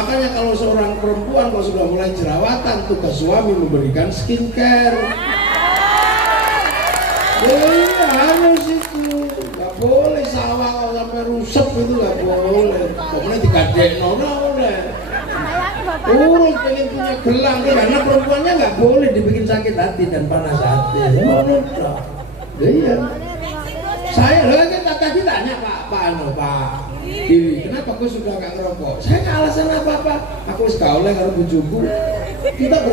Makanya kalau seorang perempuan kalau sudah mulai jerawatan, tugas suami memberikan skincare. Iya harus itu, nggak boleh sawah kalau sampai rusak itu nggak boleh. Kemudian digadek nona boleh. Urus pengen punya gelang karena perempuannya nggak boleh dibikin sakit hati dan panas hati. Iya. Saya lagi tadi tanya Pak Diri, kenapa kau sudah nggak ngerokok? Saya nggak alasan apa-apa. Aku sekolah kalau bujuku. Kita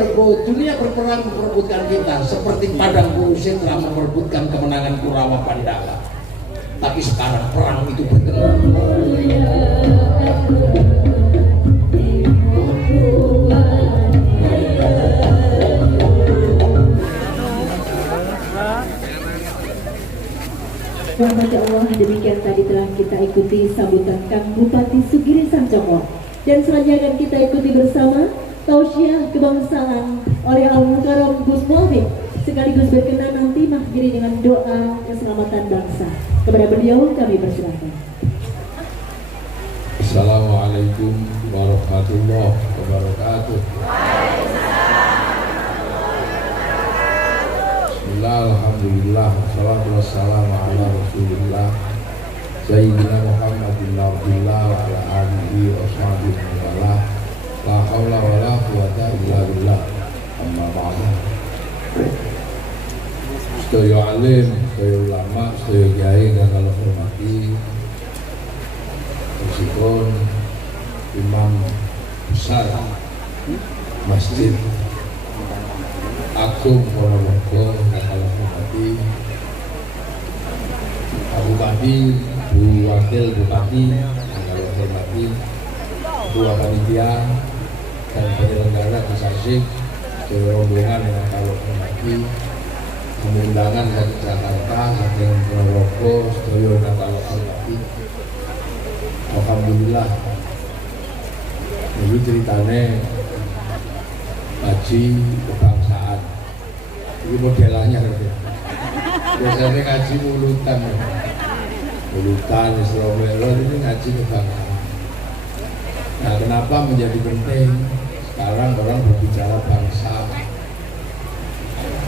dunia berperang memperebutkan kita seperti padang Kurusin telah memperebutkan kemenangan Kurawa Pandala. Tapi sekarang perang itu bergerak. Masya Allah, demikian tadi telah kita ikuti sambutan Kang Bupati Sugiri Sancomo. Dan selanjutnya akan kita ikuti bersama tausiah kebangsaan oleh Al-Mukarram Gus Muhammad, sekaligus berkenan nanti mengakhiri dengan doa keselamatan bangsa. Kepada beliau kami persilakan. Assalamualaikum warahmatullahi wabarakatuh. Alhamdulillah, wassalatu wassalamu ala rasulillah Sayyidina Muhammadin Abdillah wa ala alihi wa sahbihi wa ala la hawla wa la quwata illa billah amma ba'da. Sedaya alim, sedaya ulama, sedaya kiai kang kula hormati, meskipun imam besar Masjid Agung Ponorogo kalau Bupati, Pak Bupati, Bu Wakil Bupati kalau hormati, Ketua Panitia dan penyelenggara Kesasik, rombongan yang kalau hormati, undangan dari Jakarta, dari Ponorogo, sedaya yang kalau hormati. Alhamdulillah, ini ceritanya ngaji kebangsaan. Ini modelannya gitu. Biasanya ngaji mulutan, Islamelo ini ngaji kebangsaan. Nah, kenapa menjadi penting sekarang orang berbicara bangsa?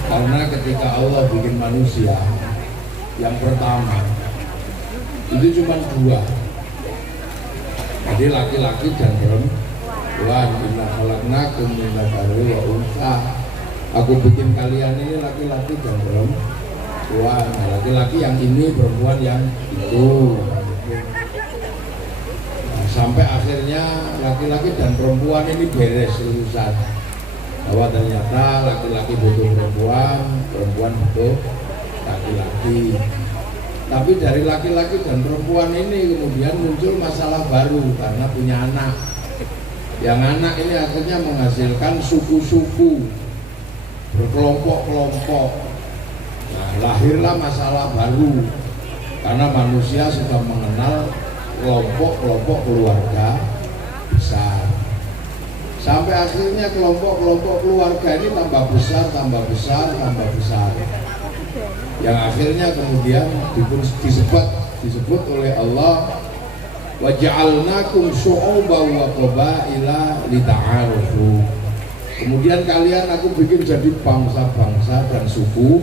Karena ketika Allah bikin manusia, yang pertama itu cuma dua. Jadi laki-laki dan perempuan. Inna khalaqnakum min dzakarin wa untha. Aku bikin kalian ini laki-laki dan perempuan. Nah, laki-laki yang ini, perempuan yang itu. Nah, sampai akhirnya laki-laki dan perempuan ini beres urusan. Bahwa ternyata laki-laki butuh perempuan, perempuan butuh laki-laki. Tapi dari laki-laki dan perempuan ini kemudian muncul masalah baru karena punya anak. Yang anak ini akhirnya menghasilkan suku-suku, berkelompok-kelompok. Nah, lahirlah masalah baru karena manusia sudah mengenal kelompok-kelompok keluarga besar. Sampai akhirnya kelompok-kelompok keluarga ini tambah besar, tambah besar, tambah besar. Yang akhirnya kemudian disebut oleh Allah, wa ja'alnakum syu'uban wa qabaila lita'arufu. Kemudian kalian aku bikin jadi bangsa-bangsa dan suku.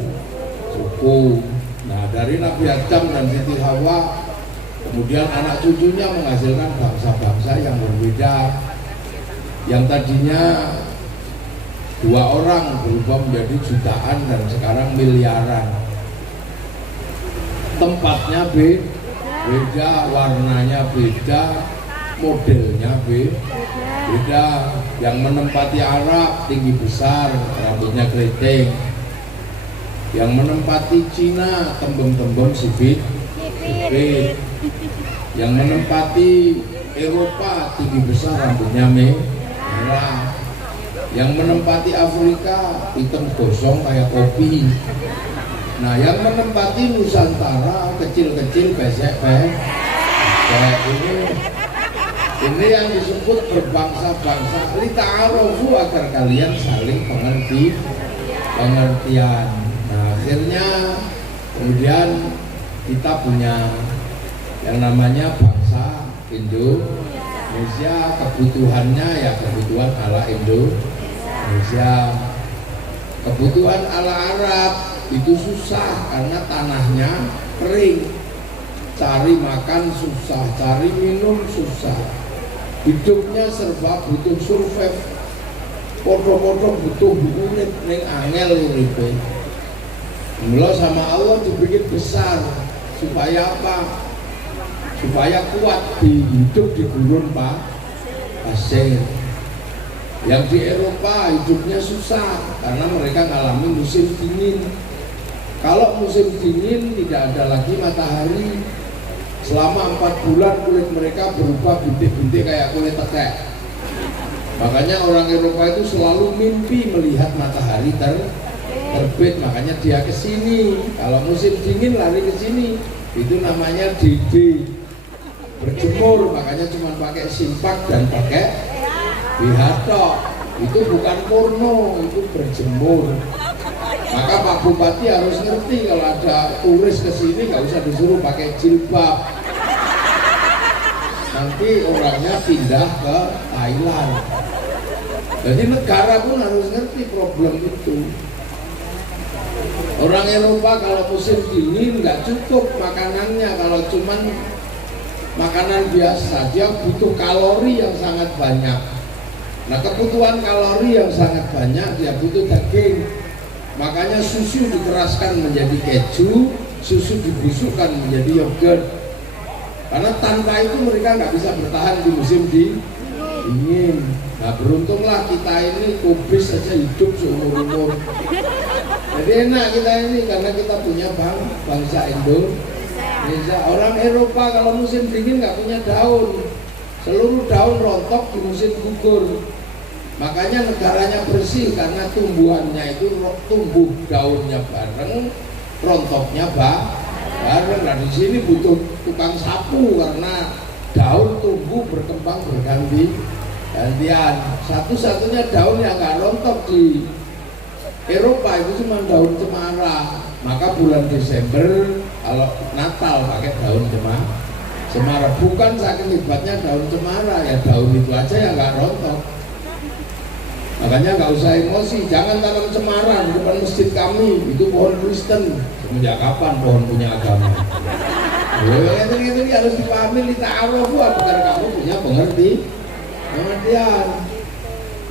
Nah, dari Nabi Adam dan Siti Hawa, kemudian anak cucunya menghasilkan bangsa-bangsa yang berbeda. Yang tadinya 2 orang berubah menjadi jutaan dan sekarang miliaran. Tempatnya beda, warnanya beda, modelnya beda. Yang menempati Arab tinggi besar, rambutnya keriting. Yang menempati Cina tembem-tembem sipit. Yang menempati Eropa tinggi besar, rambutnya merah. Yang menempati Afrika hitam gosong kayak kopi. Nah, yang menempati Nusantara kecil-kecil pesek ini yang disebut berbangsa-bangsa, lita'arufu, agar kalian saling pengertian. Nah, akhirnya kemudian kita punya yang namanya bangsa Indonesia kebutuhannya ya kebutuhan ala Indonesia. Kebutuhan ala Arab itu susah karena tanahnya kering, cari makan susah, cari minum susah, hidupnya serba butuh survive, podo-podo butuh unit neng angel uripe. Mula sama Allah dibikin besar supaya apa? Supaya kuat di hidup di gurun pasir. Yang di Eropa hidupnya susah karena mereka mengalami musim dingin. Kalau musim dingin tidak ada lagi matahari. Selama 4 bulan kulit mereka berubah bintik-bintik kayak kulit tekek. Makanya orang Eropa itu selalu mimpi melihat matahari terbit. Makanya dia ke sini. Kalau musim dingin lari ke sini. Itu namanya DD, berjemur. Makanya cuma pakai simpak dan pakai bihato. Itu bukan porno, itu berjemur. Maka Pak Bupati harus ngerti kalau ada turis ke sini nggak usah disuruh pakai jilbab. Nanti orangnya pindah ke Thailand. Jadi negara pun harus ngerti problem itu. Orang Eropa kalau musim dingin nggak cukup makanannya. Kalau cuman makanan biasa, dia butuh kalori yang sangat banyak. Nah, kebutuhan kalori yang sangat banyak, dia butuh daging. Makanya susu dikeraskan menjadi keju, susu dibusukkan menjadi yogurt. Karena tanpa itu mereka nggak bisa bertahan di musim dingin. Nah, beruntunglah kita ini kubis saja hidup seumur-umur. Jadi enak kita ini karena kita punya bangsa Indonesia. Orang Eropa kalau musim dingin nggak punya daun. Seluruh daun rontok di musim gugur. Makanya negaranya bersih karena tumbuhannya itu tumbuh daunnya bareng, rontoknya bareng. Nah, di sini butuh tukang sapu karena daun tumbuh berkembang bergantian. Satu-satunya daun yang nggak rontok di Eropa itu cuma daun cemara. Maka bulan Desember kalau Natal pakai daun cemara. Bukan saking hebatnya daun cemara, ya daun itu aja yang nggak rontok. Makanya nggak usah emosi, jangan tanam cemara di depan masjid kami, itu pohon Kristen. Semenjak kapan pohon punya agama? Itu harus dipahami, ta'arufu agar kamu punya pengertian.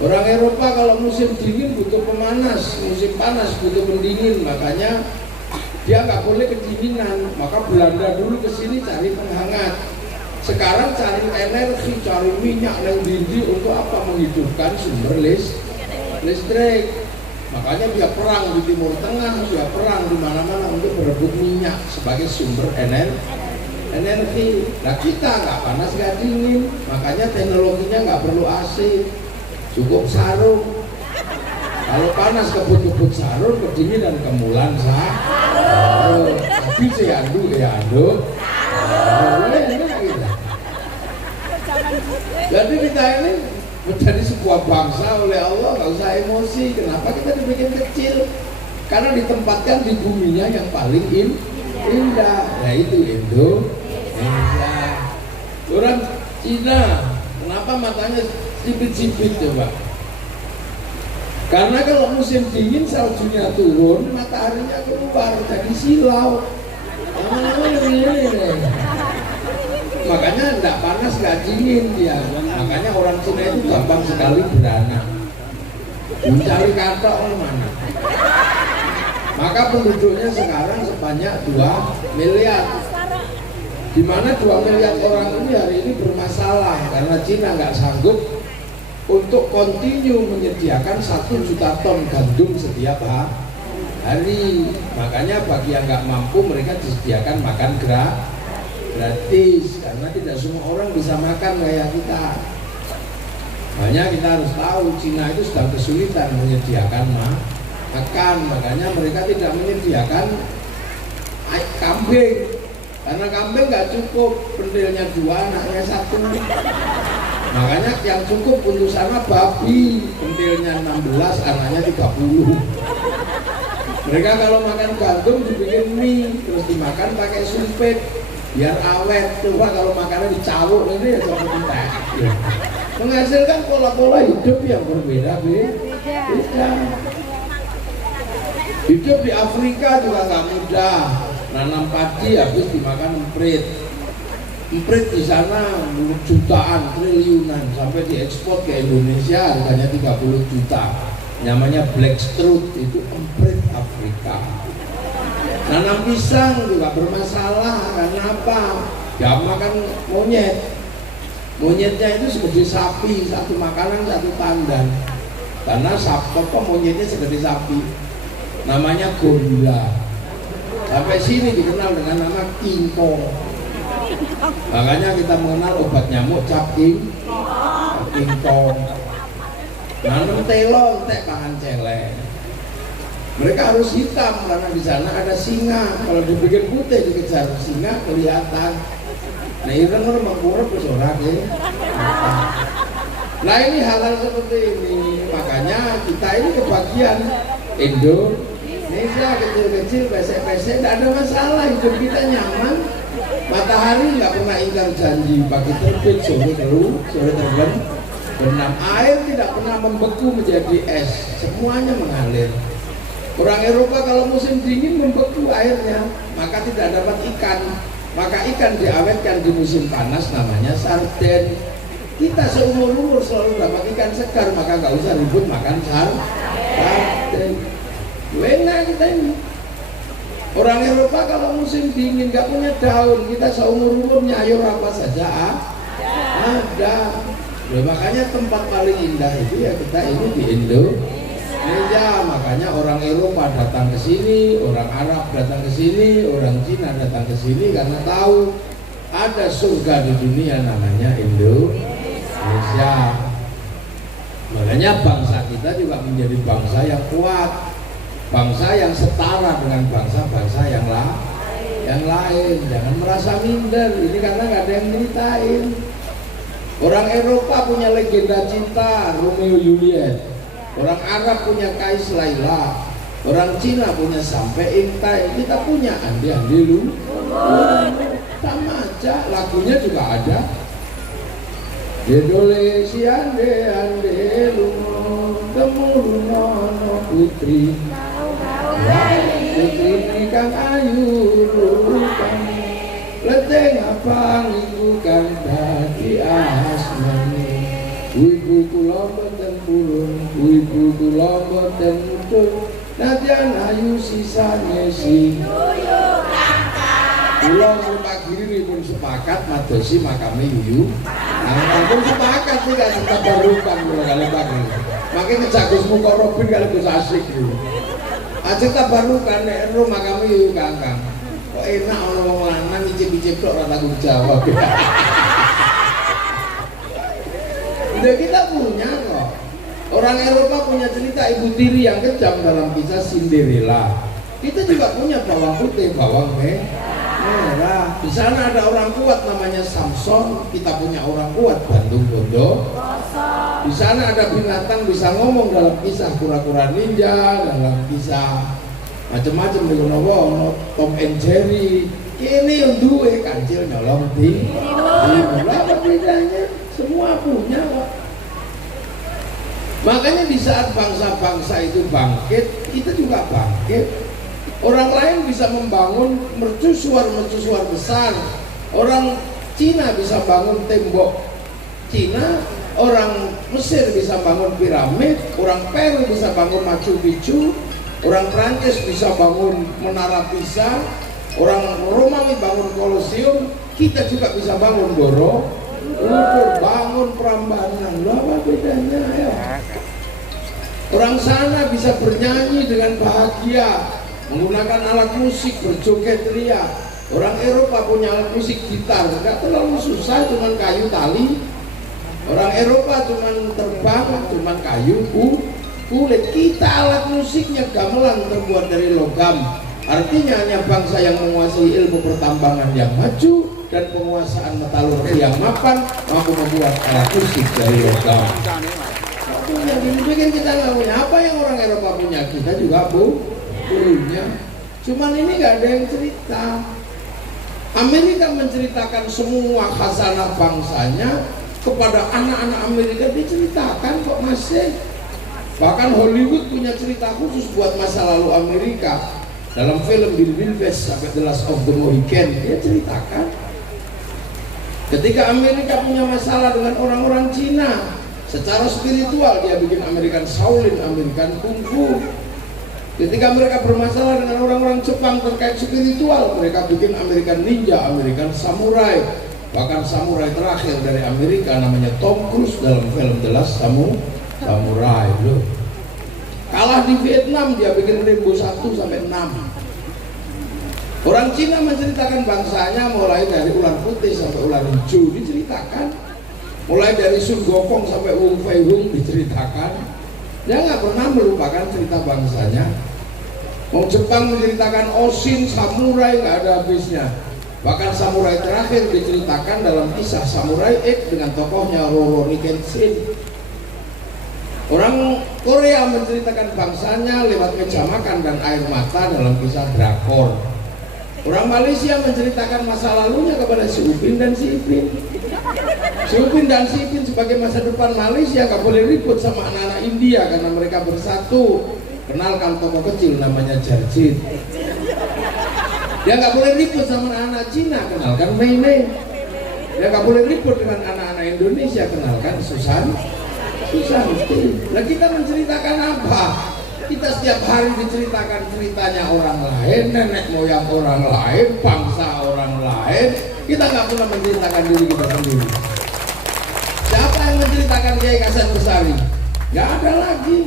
Orang Eropa kalau musim dingin butuh pemanas, musim panas butuh pendingin. Makanya dia nggak boleh kedinginan. Maka Belanda dulu kesini cari penghangat. Sekarang cari energi, cari minyak yang dindi untuk apa? Menghidupkan sumber listrik. Makanya dia perang di Timur Tengah, dia perang di mana-mana untuk berebut minyak sebagai sumber energi. Nah, kita nggak panas nggak dingin, makanya teknologinya nggak perlu AC, cukup sarung. Kalau panas kebut-kebut sarung, kedinginan kemulan sarung. Tapi seandu Jadi kita ini menjadi sebuah bangsa oleh Allah, nggak usah emosi. Kenapa kita dibikin kecil? Karena ditempatkan di buminya yang paling indah, yaitu Indonesia. Orang Cina, kenapa matanya sipit-sipit coba? Karena kalau musim dingin saljunya turun, mataharinya keluar jadi silau. Makanya tidak panas, nggak dingin dia. Makanya orang Cina itu gampang sekali beranak. Mencari kata mana. Maka penduduknya sekarang sebanyak 2 miliar. Di mana 2 miliar orang ini hari ini bermasalah karena Cina nggak sanggup untuk kontinu menyediakan 1 juta ton gandum setiap hari. Makanya bagi yang nggak mampu mereka disediakan makan gratis karena tidak semua orang bisa makan kayak kita. Makanya kita harus tahu Cina itu sedang kesulitan menyediakan makan. Makanya mereka tidak menyediakan kambing karena kambing nggak cukup, pentilnya 2, anaknya 1. Makanya yang cukup untuk sana babi, pentilnya 16, anaknya 30. Mereka kalau makan gandum dibikin mie terus dimakan pakai sumpit. biar awet. Coba kalau makannya dicawuk ini ya seperti teh. Ya. Menghasilkan pola-pola hidup yang berbeda, beda. Hidup di Afrika juga nggak mudah. Nanam padi habis dimakan emprit. Emprit di sana jutaan, triliunan sampai diekspor ke Indonesia harganya 30 juta. Namanya black strut, itu emprit Afrika. Nanam pisang juga bermasalah karena apa? Ya makan monyet. Monyetnya itu segede sapi, satu makanan satu tandan. Karena monyetnya segede sapi. Namanya gorila. Sampai sini dikenal dengan nama King Kong. Makanya kita mengenal obat nyamuk cap King Kong. Nanam telon, teh pangan celeng. Mereka harus hitam karena di sana ada singa. Kalau dibikin putih dikejar singa kelihatan. Nah ini kan mengkurep bersorak ya. Nah ini hal-hal seperti ini. Makanya kita ini kebagian Indonesia kecil-kecil, pesek-pesek, tidak ada masalah, hidup kita nyaman. Matahari nggak pernah ingkar janji, pagi terbit, sore terbenam. Air tidak pernah membeku menjadi es, semuanya mengalir. Orang Eropa kalau musim dingin membeku airnya, maka tidak dapat ikan. Maka ikan diawetkan di musim panas, namanya sarden. Kita seumur-umur selalu dapat ikan segar, maka nggak usah ribut makan sarden. Enak kita ini. Orang Eropa kalau musim dingin nggak punya daun, kita seumur-umur nyayur apa saja ada. Loh, makanya tempat paling indah itu ya kita ini di Indonesia. Makanya orang Eropa datang ke sini, orang Arab datang ke sini, orang Cina datang ke sini karena tahu ada surga di dunia namanya Indonesia. Makanya bangsa kita juga menjadi bangsa yang kuat. Bangsa yang setara dengan bangsa-bangsa yang lain. Jangan merasa minder, ini karena nggak ada yang ceritain. Orang Eropa punya legenda cinta Romeo Juliet, orang Arab punya Kais Laila, orang Cina punya Sampai Ingtai, kita punya Andi Andi Lu. Sama aja, lagunya juga ada. Dedole si ande ande lumo temurunono putri. Putri kang ayu rupan leteng abang ibu kang dadi asmani. Ibu kula mboten purun, ibu kula mboten mudhun, nadyan ayu sisane si kula Pak Giri pun sepakat madosi makame yuyu. Nah, pun sepakat sih kan kita barukan kalau Pak Giri. Makanya kejagus muka Robin kalau bisa asik dulu. Aja tak barukan nek rumah kami yuyu Kang. Kok enak orang wong lanang icip-icip tok ora tanggung jawab. Udah kita punya kok. Orang Eropa punya cerita ibu tiri yang kejam dalam kisah Cinderella. Kita juga punya bawang putih, bawang merah. Di sana ada orang kuat namanya Samson. Kita punya orang kuat Bandung Bondo. Di sana ada binatang bisa ngomong dalam kisah kura-kura ninja, dalam kisah macam-macam di Wonowono, Tom and Jerry. Ini yang duwe kancil nyolong di apa bedanya? Semua punya kok. Makanya di saat bangsa-bangsa itu bangkit, kita juga bangkit. Orang lain bisa membangun mercusuar besar. Orang Cina bisa bangun tembok Cina, orang Mesir bisa bangun piramid, orang Peru bisa bangun Machu Picchu, orang Prancis bisa bangun Menara Pisa, orang Romawi bangun Kolosium, kita juga bisa bangun Borobudur, bangun Prambanan. Loh, apa bedanya ya? Orang sana bisa bernyanyi dengan bahagia, menggunakan alat musik, berjoget ria. Orang Eropa punya alat musik gitar, nggak terlalu susah, cuman kayu tali. Orang Eropa cuman terbang, cuman kayu kulit. Kita alat musiknya gamelan terbuat dari logam. Artinya hanya bangsa yang menguasai ilmu pertambangan yang maju dan penguasaan metalurgi yang mapan mampu membuat alat musik dari logam. Yang dibikin kita nggak punya. Apa yang orang Eropa punya kita juga punya. Cuman ini nggak ada yang cerita. Amerika menceritakan semua khazanah bangsanya kepada anak-anak Amerika, diceritakan kok masih. Bahkan Hollywood punya cerita khusus buat masa lalu Amerika. Dalam film Bill West sampai The Last of the Mohican, dia ceritakan ketika Amerika punya masalah dengan orang-orang Cina secara spiritual, dia bikin American Shaolin, American Kung Fu. Ketika mereka bermasalah dengan orang-orang Jepang terkait spiritual, mereka bikin American Ninja, American Samurai. Bahkan samurai terakhir dari Amerika namanya Tom Cruise dalam film The Last Samurai. Loh. Kalah di Vietnam, dia bikin Rambo 1 sampai 6. Orang Cina menceritakan bangsanya mulai dari ular putih sampai ular hijau, diceritakan. Mulai dari Sun Gokong sampai Wu Fei Hung, diceritakan. Dia nggak pernah melupakan cerita bangsanya. Mau Jepang menceritakan Oshin, samurai nggak ada habisnya. Bahkan samurai terakhir diceritakan dalam kisah Samurai X dengan tokohnya Rurouni Kenshin. Orang Korea menceritakan bangsanya lewat meja makan dan air mata dalam kisah drakor. Orang Malaysia menceritakan masa lalunya kepada si Upin dan si Ipin. Si Upin dan si Ipin sebagai masa depan Malaysia gak boleh ribut sama anak-anak India karena mereka bersatu. Kenalkan tokoh kecil namanya Jarjit. Dia gak boleh ribut sama anak-anak Cina, kenalkan Mei Mei. Dia gak boleh ribut dengan anak-anak Indonesia, kenalkan Susan. Nah kita menceritakan apa? Kita setiap hari diceritakan ceritanya orang lain, nenek moyang orang lain, bangsa orang lain. Kita nggak pernah menceritakan diri kita sendiri. Siapa yang menceritakan Kiai Hasan Besari? Nggak ada lagi.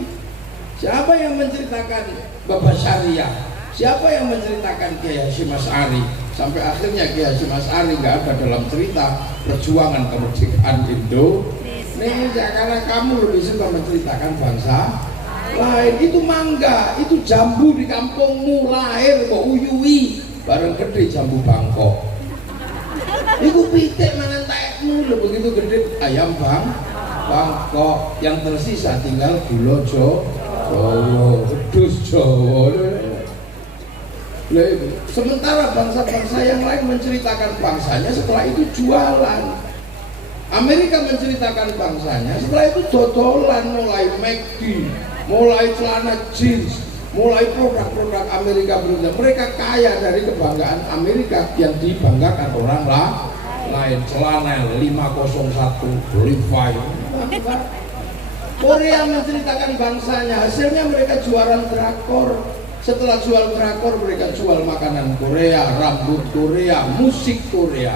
Siapa yang menceritakan Bapak Syariah? Siapa yang menceritakan Kiai Hasyim Asy'ari? Sampai akhirnya Kiai Hasyim Asy'ari nggak ada dalam cerita perjuangan kemerdekaan Indonesia karena kamu lebih suka menceritakan bangsa lain. Itu mangga, itu jambu di kampungmu lahir kok uyui bareng gede jambu Bangkok. Iku pitik mangan taekmu lho begitu gede ayam Bangkok, yang tersisa tinggal gula Jawa, wedhus Jawa. Sementara bangsa-bangsa yang lain menceritakan bangsanya, setelah itu jualan. Amerika menceritakan bangsanya, setelah itu dodolan, mulai McD, mulai celana jeans, mulai produk-produk Amerika berikutnya. Mereka kaya dari kebanggaan Amerika yang dibanggakan orang lain. Celana 501 Levi. Korea menceritakan bangsanya, hasilnya mereka jualan drakor. Setelah jual drakor, mereka jual makanan Korea, rambut Korea, musik Korea.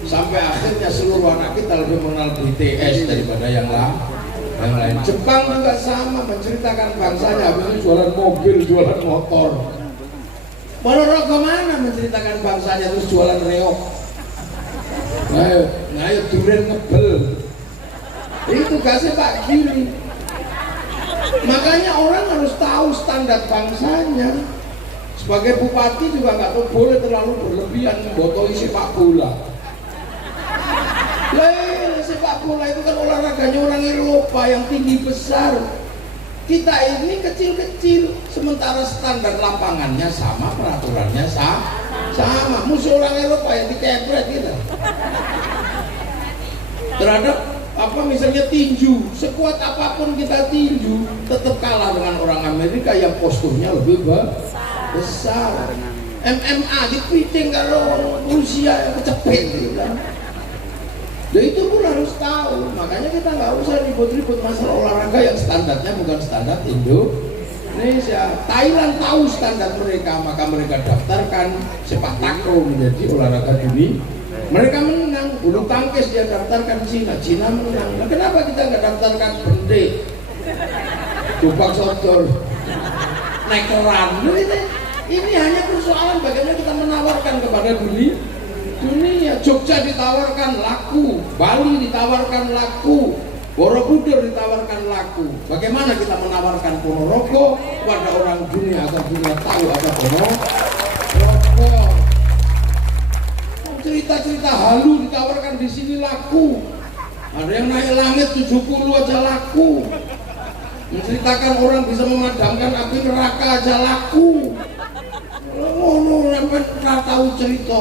Sampai akhirnya seluruh anak kita lebih mengenal BTS daripada yang lain. Jepang juga sama, menceritakan bangsanya, habis jualan mobil, jualan motor. Ponorogo mana menceritakan bangsanya terus jualan reok. Ngayo durian ngebel. Itu gasnya Pak Giri. Makanya orang harus tahu standar bangsanya. Sebagai bupati juga nggak boleh terlalu berlebihan membotoli sepak bola. Sepak bola itu kan olahraganya orang Eropa yang tinggi besar. Kita ini kecil-kecil, sementara standar lapangannya sama, peraturannya sama. Musuh orang Eropa yang dikepret kita. Terhadap misalnya tinju, sekuat apapun kita tinju, tetap kalah dengan orang Amerika yang posturnya lebih besar. MMA dipiting kalau Rusia yang kecepet gitu kan. Jadi itu pun harus tahu. Makanya kita nggak usah ribut-ribut masalah olahraga yang standarnya bukan standar Indonesia. Thailand tahu standar mereka, maka mereka daftarkan sepak takraw menjadi olahraga dunia. Mereka menang. Bulu tangkis dia daftarkan Cina menang. Nah, kenapa kita nggak daftarkan bende, tupak sodor, nekeran? Ini hanya persoalan bagaimana kita menawarkan kepada dunia. Jogja ditawarkan laku, Bali ditawarkan laku, Borobudur ditawarkan laku. Bagaimana kita menawarkan Ponorogo kepada orang dunia agar dunia tahu ada Ponorogo? Cerita-cerita halu ditawarkan di sini laku. Ada yang naik langit 70 aja laku. Menceritakan orang bisa memadamkan api neraka aja laku. Ngono sampai nggak tahu cerita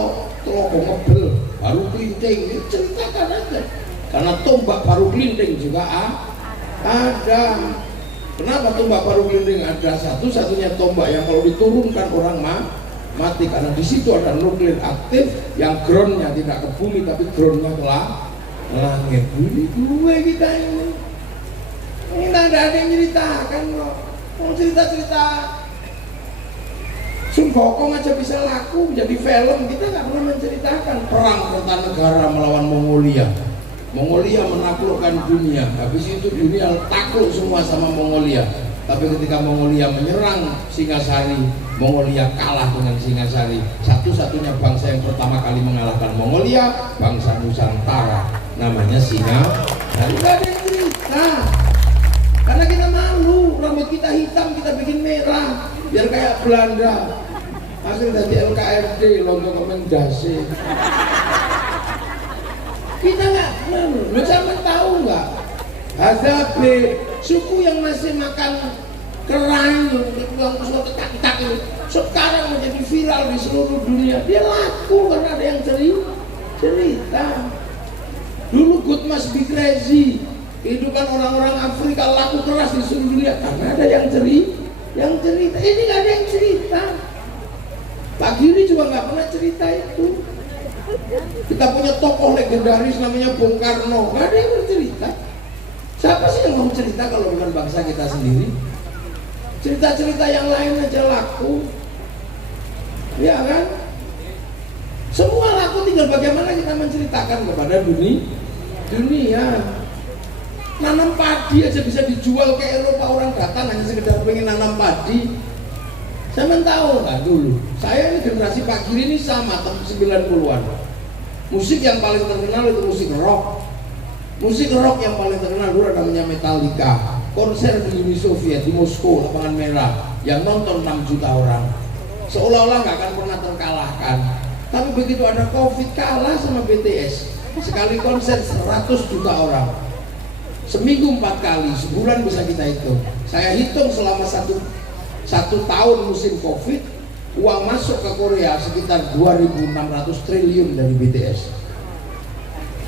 Tlogo Ngebel, Baru Klinting, ceritakan aja. Karena tombak Baru Klinting juga ada. Kenapa tombak Baru Klinting ada? Satu-satunya tombak yang kalau diturunkan orang mati, karena di situ ada nuklir aktif yang groundnya tidak ke bumi tapi groundnya ke langit. Ini gue kita ini nggak ada yang ceritakan kok. Mau cerita-cerita Sun Gokong aja bisa laku jadi film, kita nggak pernah menceritakan perang Kertanegara melawan Mongolia. Mongolia menaklukkan dunia, habis itu dunia takluk semua sama Mongolia. Tapi ketika Mongolia menyerang Singasari, Mongolia kalah dengan Singasari. Satu-satunya bangsa yang pertama kali mengalahkan Mongolia, bangsa Nusantara, namanya Singasari. Nggak ada yang cerita, karena kita malu, rambut kita hitam kita bikin merah, biar kayak Belanda. Hasil dari LKRD, logo rekomendasi. Kita nggak malu, lu zaman tahu nggak? HZB, suku yang masih makan kerang yang ketak-ketak itu sekarang menjadi viral di seluruh dunia. Dia laku karena ada yang cerita. Dulu Good Must Be Crazy, kehidupan orang-orang Afrika laku keras di seluruh dunia karena ada yang cerita. Ini nggak ada yang cerita. Pak Giri juga nggak pernah cerita itu. Kita punya tokoh legendaris namanya Bung Karno, nggak ada yang bercerita. Siapa sih yang mau cerita kalau bukan bangsa kita sendiri? Cerita-cerita yang lain aja laku, ya kan? Semua laku, tinggal bagaimana kita menceritakan kepada dunia. Nanam padi aja bisa dijual ke Eropa, orang datang hanya sekedar pengen nanam padi. Saya tahu nggak dulu? Saya ini generasi Pak Giri ini sama tahun 90-an. Musik yang paling terkenal itu musik rock. Musik rock yang paling terkenal dulu namanya Metallica. Konser di Uni Soviet di Moskow, lapangan merah, yang nonton 6 juta orang. Seolah-olah nggak akan pernah terkalahkan. Tapi begitu ada Covid, kalah sama BTS. Sekali konser 100 juta orang. Seminggu 4 kali, sebulan bisa kita hitung. Saya hitung selama satu tahun musim Covid, uang masuk ke Korea sekitar 2.600 triliun dari BTS.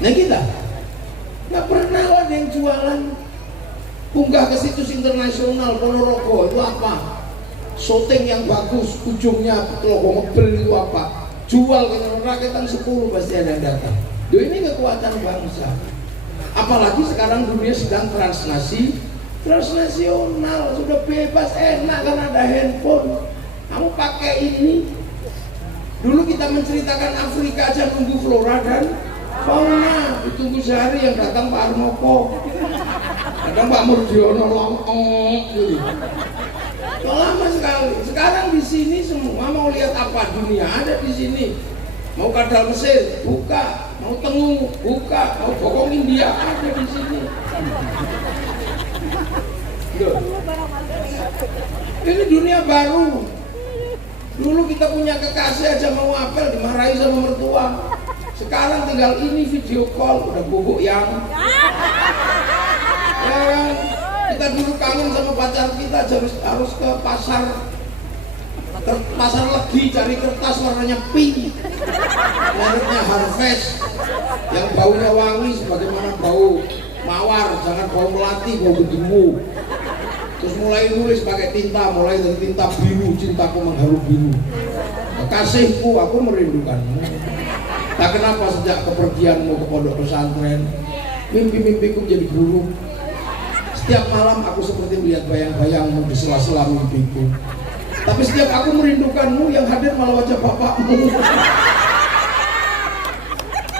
Nah kita nggak pernah ada yang jualan. Unggah ke situs internasional Ponorogo itu apa? Syuting yang bagus, ujungnya logo Ngebel itu apa? Jual ke rakyatan 10 pasti ada yang datang. Ini kekuatan bangsa. Apalagi sekarang dunia sedang transnasional, sudah bebas, enak karena ada handphone. Kamu pakai ini. Dulu kita menceritakan Afrika aja nunggu flora dan fauna, ditunggu sehari, yang datang Pak Armoko, kadang Pak Murdiono gitu. Lama sekali. Sekarang di sini semua mau lihat apa dunia ada di sini. Mau kadal Mesir, buka. Mau Tengu, buka. Mau Bokong India, ada di sini. Ini dunia baru. Dulu kita punya kekasih aja mau apel dimarahi sama mertua. Sekarang tinggal ini video call udah bubuk yang. Ya kan? Kita dulu kangen sama pacar kita harus ke pasar Legi cari kertas warnanya pink, mereknya Harvest, yang baunya wangi sebagaimana bau mawar, jangan bau melati, bau berdebu. Terus mulai nulis pakai tinta, mulai dari tinta biru, cintaku mengharu biru. Kekasihku, aku merindukanmu. Tak kenapa sejak kepergianmu ke pondok pesantren, mimpi-mimpiku menjadi buruk. Setiap malam aku seperti melihat bayang-bayangmu di sela-sela mimpiku. Tapi setiap aku merindukanmu, yang hadir malah wajah bapakmu.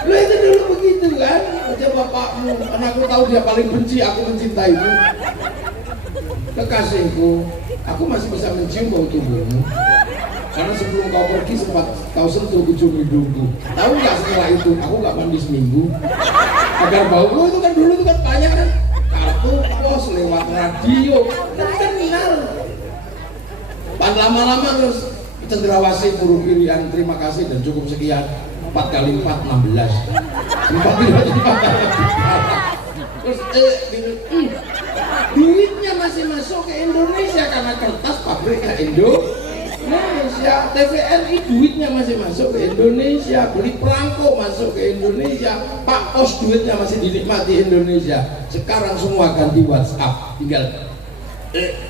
Lu itu dulu begitu kan, wajah bapakmu. Karena aku tahu dia paling benci, aku mencintaimu. Kekasihku, aku masih bisa mencium bau tubuhmu. Karena sebelum kau pergi sempat kau sentuh ujung hidungku. Tahu nggak setelah itu aku nggak mandi seminggu. Agar bauku itu kan dulu itu kan banyak kan. Kartu pos lewat radio, terkenal. Pan lama-lama terus cendrawasih burung pilihan, terima kasih dan cukup sekian. 4 kali 4 16. Sempat tidak terus duitnya masih masuk ke Indonesia karena kertas pabriknya Indonesia. Indonesia, TVRI duitnya masih masuk ke Indonesia, beli perangko masuk ke Indonesia, Pak Pos duitnya masih dinikmati Indonesia. Sekarang semua ganti WhatsApp, tinggal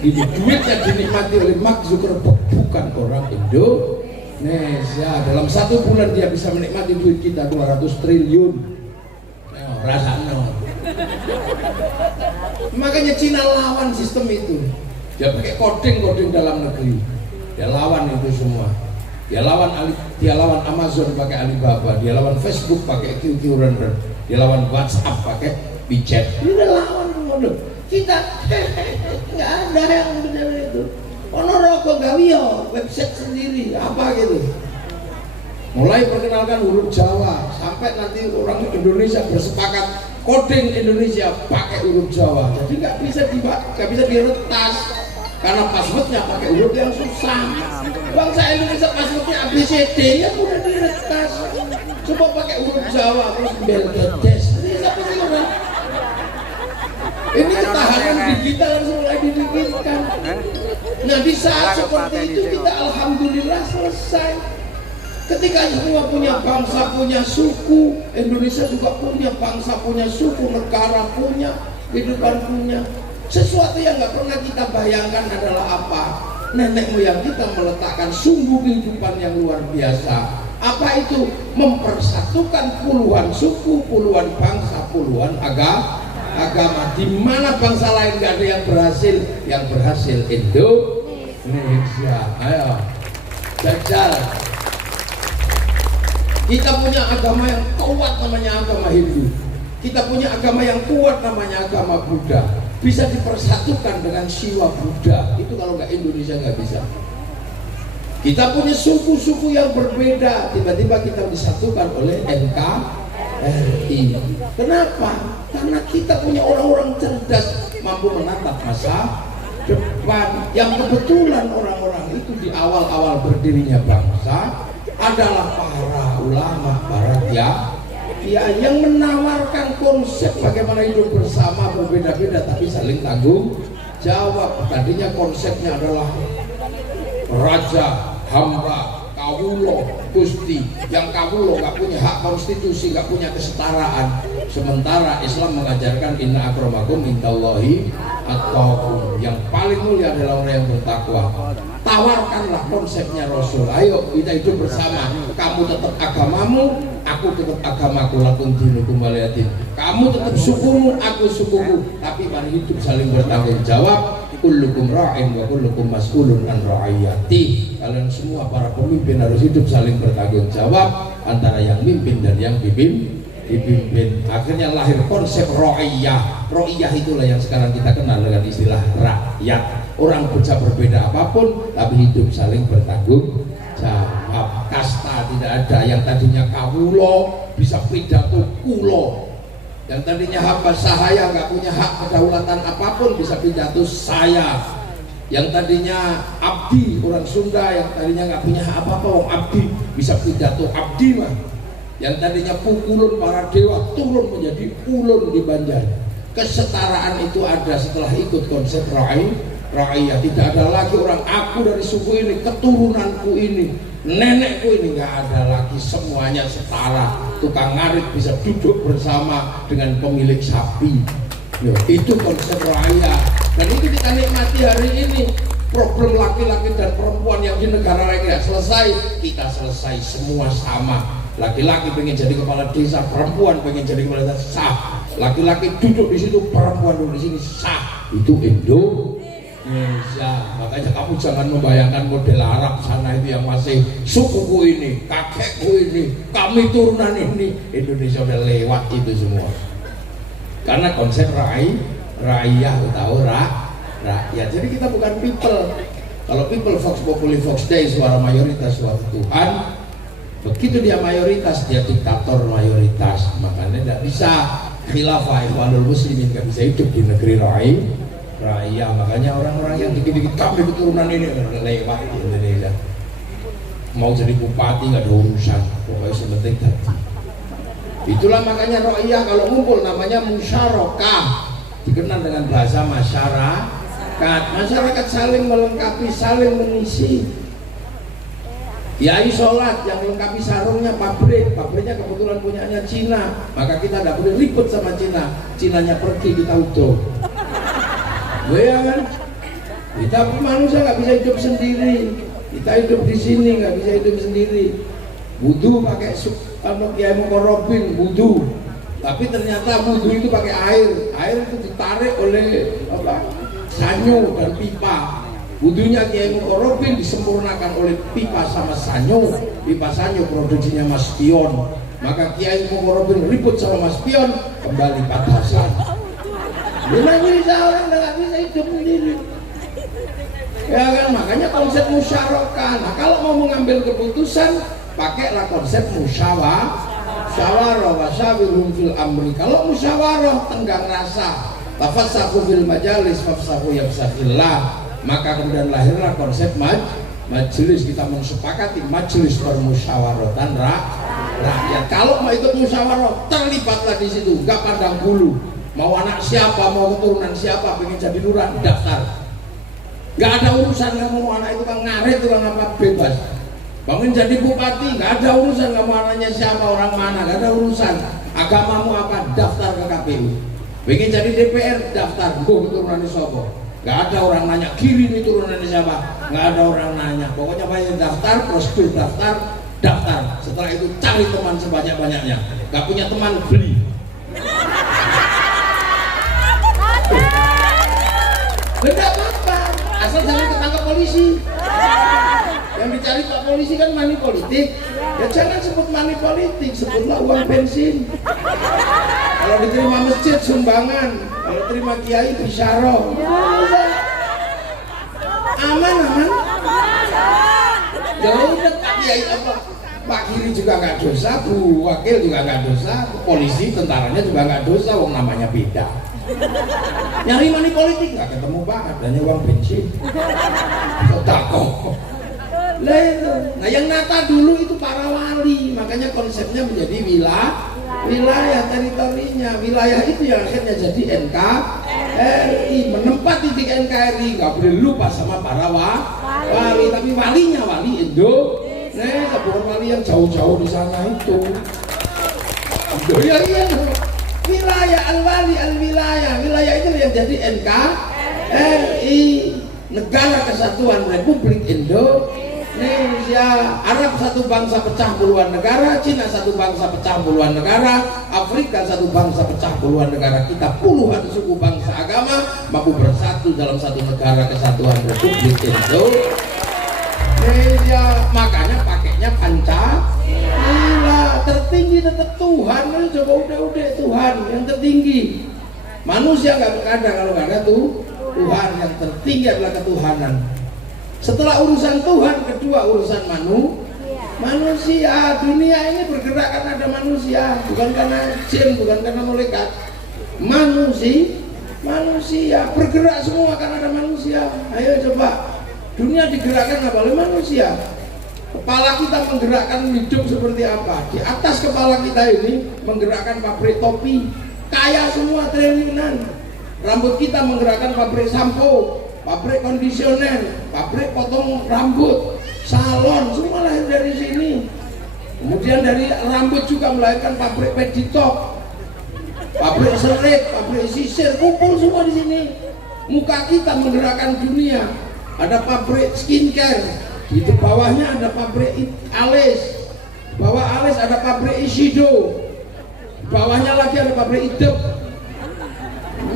ini duitnya dinikmati oleh Mark Zuckerberg, bukan orang Indonesia. Dalam 1 bulan dia bisa menikmati duit kita 200 triliun. Rasanya. Makanya Cina lawan sistem itu. Dia pakai coding dalam negeri. Dia lawan itu semua. Dia lawan Amazon pakai Alibaba. Dia lawan Facebook pakai QQ Runner. Dia lawan WhatsApp pakai WeChat. Dia lawan semua. Kita nggak ada yang benar itu. Ono rokok gawio website sendiri apa gitu. Mulai perkenalkan huruf Jawa sampai nanti orang Indonesia bersepakat coding Indonesia pakai huruf Jawa. Jadi nggak bisa diretas karena passwordnya pakai huruf yang susah. Bangsa Indonesia passwordnya ABCD ya udah diretas. Coba pakai huruf Jawa terus belgedes. Ini ketahanan digital harus mulai dipikirkan. Nah di saat seperti itu kita alhamdulillah selesai. Ketika semua punya bangsa, punya suku, Indonesia juga punya bangsa, punya suku, negara punya, kehidupan punya. Sesuatu yang nggak pernah kita bayangkan adalah apa? Nenek moyang kita meletakkan sumbu kehidupan yang luar biasa. Apa itu? Mempersatukan puluhan suku, puluhan bangsa, puluhan agama. Di mana bangsa lain nggak ada yang berhasil Indonesia. Ayo, jajal. Kita punya agama yang kuat namanya agama Hindu. Kita punya agama yang kuat namanya agama Buddha. Bisa dipersatukan dengan Siwa Buddha. Itu kalau nggak Indonesia nggak bisa. Kita punya suku-suku yang berbeda. Tiba-tiba kita disatukan oleh NKRI. Kenapa? Karena kita punya orang-orang cerdas mampu menatap masa depan. Yang kebetulan orang-orang itu di awal-awal berdirinya bangsa adalah para ulama, para kiai yang menawarkan konsep bagaimana hidup bersama berbeda-beda tapi saling tanggung jawab. Tadinya konsepnya adalah raja, hamba, kawulo, gusti. Yang kawulo nggak punya hak konstitusi, nggak punya kesetaraan. Sementara Islam mengajarkan inna akramakum indallahi atqakum. Yang paling mulia adalah orang yang bertakwa. Tawarkanlah konsepnya Rasul. Ayo kita hidup bersama. Kamu tetap agamamu, aku tetap agamaku. Lakum dinukum waliyadin. Kamu tetap sukumu, aku sukuku. Tapi mari hidup saling bertanggung jawab. Kullukum ra'in wa kullukum mas'ulun an ra'iyati. Kalian semua para pemimpin harus hidup saling bertanggung jawab antara yang mimpin dan yang dipimpin. Akhirnya lahir konsep ra'iyah. Ra'iyah itulah yang sekarang kita kenal dengan istilah rakyat. Orang bisa berbeda apapun tapi hidup saling bertanggung jawab. Kasta tidak ada. Yang tadinya kawulo bisa pidato kulo. Yang tadinya hamba sahaya nggak punya hak kedaulatan apapun bisa pidato saya. Yang tadinya abdi orang Sunda yang tadinya nggak punya hak apa-apa orang abdi bisa pidato abdi mah. Yang tadinya pukulun para dewa turun menjadi ulun di Banjar. Kesetaraan itu ada setelah ikut konsep rakyat. Tidak ada lagi orang aku dari suku ini, keturunanku ini, nenekku ini, nggak ada lagi, semuanya setara. Tukang ngarit bisa duduk bersama dengan pemilik sapi. Itu konsep rakyat dan itu kita nikmati hari ini. Problem laki-laki dan perempuan yang di negara lain tidak selesai, kita selesai semua sama. Laki-laki pengen jadi kepala desa, perempuan pengen jadi kepala desa, sah. Laki-laki duduk di situ, perempuan duduk di sini, sah. Itu Indonesia. Makanya kamu jangan membayangkan model Arab sana itu yang masih sukuku ini, kakekku ini, kami turunan ini. Indonesia udah lewat itu semua. Karena konsep rakyat atau rakyat. Jadi kita bukan people. Kalau people vox populi vox dei, suara mayoritas suara Tuhan. Begitu dia mayoritas, dia diktator mayoritas. Makanya tidak bisa khilafah ikhwanul muslimin, nggak bisa hidup di negeri rakyat. Makanya orang-orang yang dikit-dikit kami keturunan ini lewat di Indonesia. Mau jadi bupati nggak ada urusan, pokoknya sepenting tadi. Itulah makanya rakyat kalau ngumpul namanya musyarakah, dikenal dengan bahasa masyarakat. Masyarakat saling melengkapi, saling mengisi. Kiai sholat yang melengkapi sarungnya pabriknya kebetulan punyanya Cina, maka kita tidak boleh ribut sama Cina. Cinanya pergi, kita utuh. Ya kan? Kita manusia nggak bisa hidup sendiri. Kita hidup di sini nggak bisa hidup sendiri. Wudu pakai Kiai Mukarrabin wudu, tapi ternyata wudu itu pakai air itu ditarik oleh sanyo dan pipa. Wudunya Kiai Mukarrabin disempurnakan oleh pipa sama sanyo. Pipa sanyo produksinya Mas Pion, maka Kiai Mukarrabin ribut sama Mas Pion, kembali patasan. Memang bisa orang nggak bisa hidup sendiri. Ya kan, makanya konsep musyawarah. Nah, kalau mau mengambil keputusan, pakailah konsep musyawarah wasyawirhum fil amri. Kalau musyawarah tenggang rasa, tafassahu fil majalis fafsahu yafsahillah, maka kemudian lahirlah konsep majelis. Kita mensepakati majelis permusyawaratan rakyat. Kalau mau ikut musyawarah, terlibatlah di situ, nggak pandang bulu. Mau anak siapa, mau keturunan siapa, pengen jadi lurah, daftar. Nggak ada urusan kamu mau anak itu kan ngaret, tukang apa, bebas. Pengen jadi bupati, nggak ada urusan kamu anaknya siapa, orang mana, nggak ada urusan. Agamamu apa, daftar ke KPU. Pengen jadi DPR, daftar. Gue keturunan sopo. Nggak ada orang nanya kiri ini turunannya siapa, nggak ada orang nanya. Pokoknya banyak daftar, prosedur daftar. Setelah itu cari teman sebanyak-banyaknya. Nggak punya teman, beli. Beda apa? Asal jangan ketangkap polisi. Yang dicari Pak polisi kan money politik. Ya jangan sebut money politik, sebutlah uang bensin. Kalau diterima masjid sumbangan, kalau terima kiai bisyarah. Aman. Ya udah, Pak kiai apa? Pak Kiri juga nggak dosa, Bu Wakil juga nggak dosa, polisi tentaranya juga nggak dosa, wong namanya beda. Nyari money politik nggak ketemu Pak, adanya uang bensin. Sedekah. Lah itu. Nah yang nata dulu itu para wali, makanya konsepnya menjadi wilayah teritorinya. Wilayah itu yang akhirnya jadi NKRI, menempati titik NKRI. Nggak boleh lupa sama para wali, tapi walinya wali Indonesia, bukan wali yang jauh-jauh di sana itu. Iya. Wilayah al-wali wilayah itu yang jadi NKRI, Negara Kesatuan Republik Indonesia. Arab satu bangsa pecah puluhan negara, Cina satu bangsa pecah puluhan negara, Afrika satu bangsa pecah puluhan negara. Kita puluhan suku bangsa agama mampu bersatu dalam satu negara kesatuan Republik Indonesia. Makanya pakainya Pancasila. Tertinggi tetap Tuhan. Coba udah Tuhan yang tertinggi. Manusia nggak ada kalau nggak ada Tuhan. Yang tertinggi adalah ketuhanan. Setelah urusan Tuhan, kedua urusan manusia. Dunia ini bergerak karena ada manusia, bukan karena jin, bukan karena malaikat. Manusia bergerak semua karena ada manusia. Ayo coba, dunia digerakkan apa oleh manusia. Kepala kita menggerakkan hidup seperti apa? Di atas kepala kita ini menggerakkan pabrik topi, kaya semua triliunan. Rambut kita menggerakkan pabrik sampo, pabrik kondisioner, pabrik potong rambut, salon, semua lahir dari sini. Kemudian dari rambut juga melahirkan pabrik peditop, pabrik serit, pabrik sisir, kumpul semua di sini. Muka kita menggerakkan dunia. Ada pabrik skincare, di bawahnya ada pabrik alis, bawah alis ada pabrik Isido, bawahnya lagi ada pabrik Idep,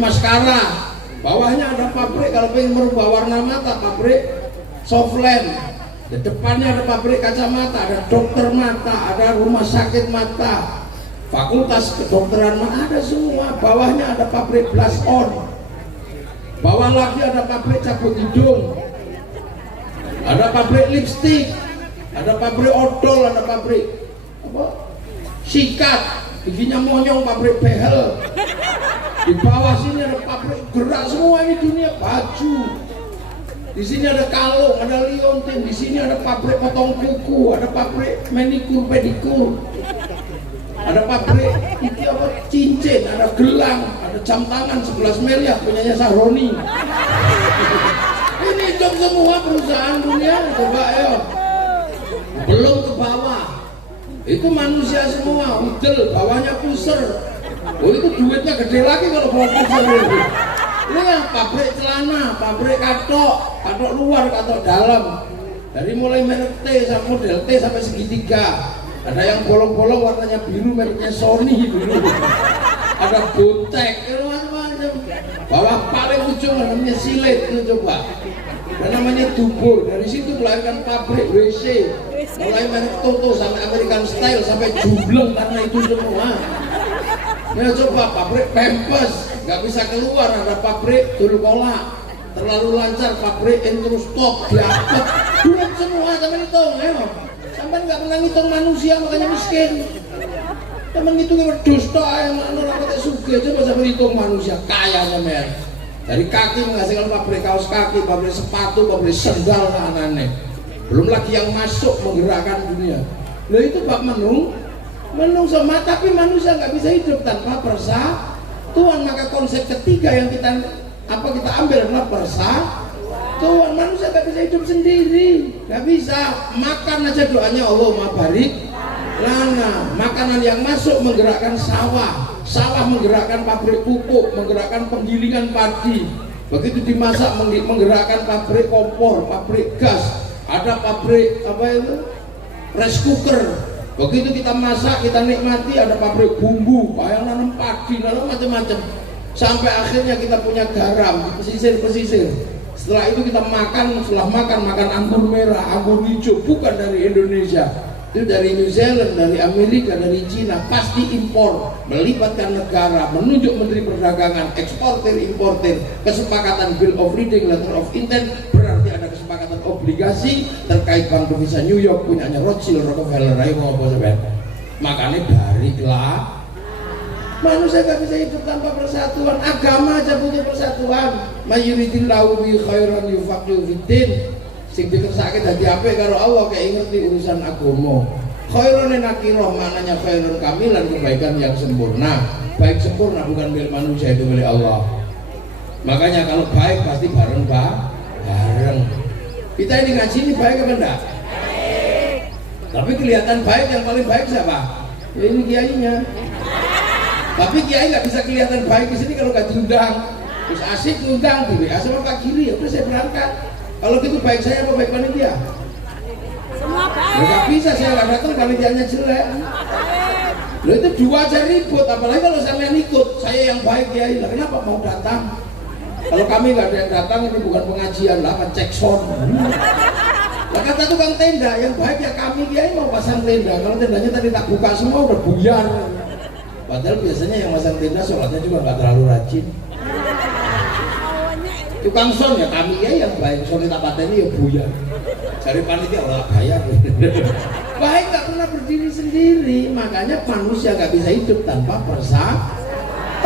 maskara, bawahnya ada pabrik kalau pengen merubah warna mata, pabrik Softland, di depannya ada pabrik kacamata, ada dokter mata, ada rumah sakit mata, fakultas kedokteran mata, ada semua. Bawahnya ada pabrik blush on, bawah lagi ada pabrik cabut hidung, ada pabrik lipstick, ada pabrik odol, ada pabrik sikat, giginya monyong, pabrik behel. Di bawah sini ada pabrik gerak semua, ini dunia baju. Di sini ada kalung, ada liontin, di sini ada pabrik potong kuku, ada pabrik manikur pedikur, ada pabrik cincin, ada gelang, ada jam tangan 11 miliar punyanya Sahroni. Ini job semua perusahaan dunia, coba ya. belum ke bawah. Itu manusia semua, udel, bawahnya pusar. Oh itu duitnya gede lagi kalau bawa pusar itu. Ini ya pabrik celana, pabrik katok luar, katok dalam. Dari mulai merek T sampai model T sampai segitiga. Ada yang bolong-bolong warnanya biru, mereknya Sony dulu. Ada botek, macam-macam. Bawah paling ujung namanya silet itu coba. Dan namanya dubur. Dari situ melahirkan pabrik WC. Mulai merek Toto sampai American Style sampai jumbleng karena itu semua. Ya coba pabrik Pampers nggak bisa keluar, ada pabrik dulu kolak. Terlalu lancar pabrik Entrustop diapet. Duit semua sampai hitung ya. Sampai nggak pernah ngitung manusia makanya miskin. Temen ngitungnya berdus toh yang orang kata suge aja masa berhitung manusia kayanya men. Dari kaki menghasilkan pabrik kaos kaki, pabrik sepatu, pabrik sendal aneh-aneh. Belum lagi yang masuk menggerakkan dunia. Nah itu bab menung sama, tapi manusia nggak bisa hidup tanpa persatuan. Maka konsep ketiga yang kita ambil adalah persatuan. Manusia nggak bisa hidup sendiri, nggak bisa. Makan aja doanya Allahumma barik lana. Makanan yang masuk menggerakkan sawah menggerakkan pabrik pupuk, menggerakkan penggilingan padi. Begitu dimasak menggerakkan pabrik kompor, pabrik gas, ada pabrik rice cooker. Begitu kita masak, kita nikmati, ada pabrik bumbu, yang nanam padi, nanam macam-macam. Sampai akhirnya kita punya garam di pesisir-pesisir. Setelah itu kita makan anggur merah, anggur hijau, bukan dari Indonesia. Itu dari New Zealand, dari Amerika, dari Cina, pasti impor, melibatkan negara, menunjuk Menteri Perdagangan, eksportir, importir, kesepakatan Bill of Rights, Letter of Intent, berarti ada kesepakatan obligasi terkait Bank Devisa New York punyanya Rothschild, Rockefeller, ayo mau apa sebenarnya? Makanya baliklah. Manusia gak bisa hidup tanpa persatuan. Agama aja butuh persatuan. Mayuridillahu bi khairan yufaqihu fiddin. Sing dikersake dadi apik karo Allah kayak ngerti urusan agama. Khairun nakirah maknanya khairun kamilan, kebaikan yang sempurna. Baik sempurna bukan milik manusia, itu milik Allah. Makanya kalau baik pasti bareng. Kita ini ngaji ini baik apa enggak? Baik. Tapi kelihatan baik, yang paling baik siapa? Ya ini kiainya. Tapi kiai nggak bisa kelihatan baik di sini kalau nggak diundang. Terus asik diundang di WA sama Pak Giri, ya udah saya berangkat. Kalau gitu baik saya apa baik panitia? Semua baik. Nggak bisa, saya nggak datang, panitianya jelek. Lo itu dua aja ribut, apalagi kalau sampean ikut, saya yang baik kiai. Lah kenapa mau datang? Kalau kami nggak ada yang datang, ini bukan pengajian lah, cek sound. Lah kata tukang tenda, yang baik ya kami kiai mau pasang tenda. Kalau tendanya tadi tak buka semua udah buyar. Padahal biasanya yang pasang tenda sholatnya juga nggak terlalu rajin. Tukang son ya kami ya yang baik, son tak pateni ya buyar. Cari panitia olah bayar. Baik nggak pernah berdiri sendiri, makanya manusia nggak bisa hidup tanpa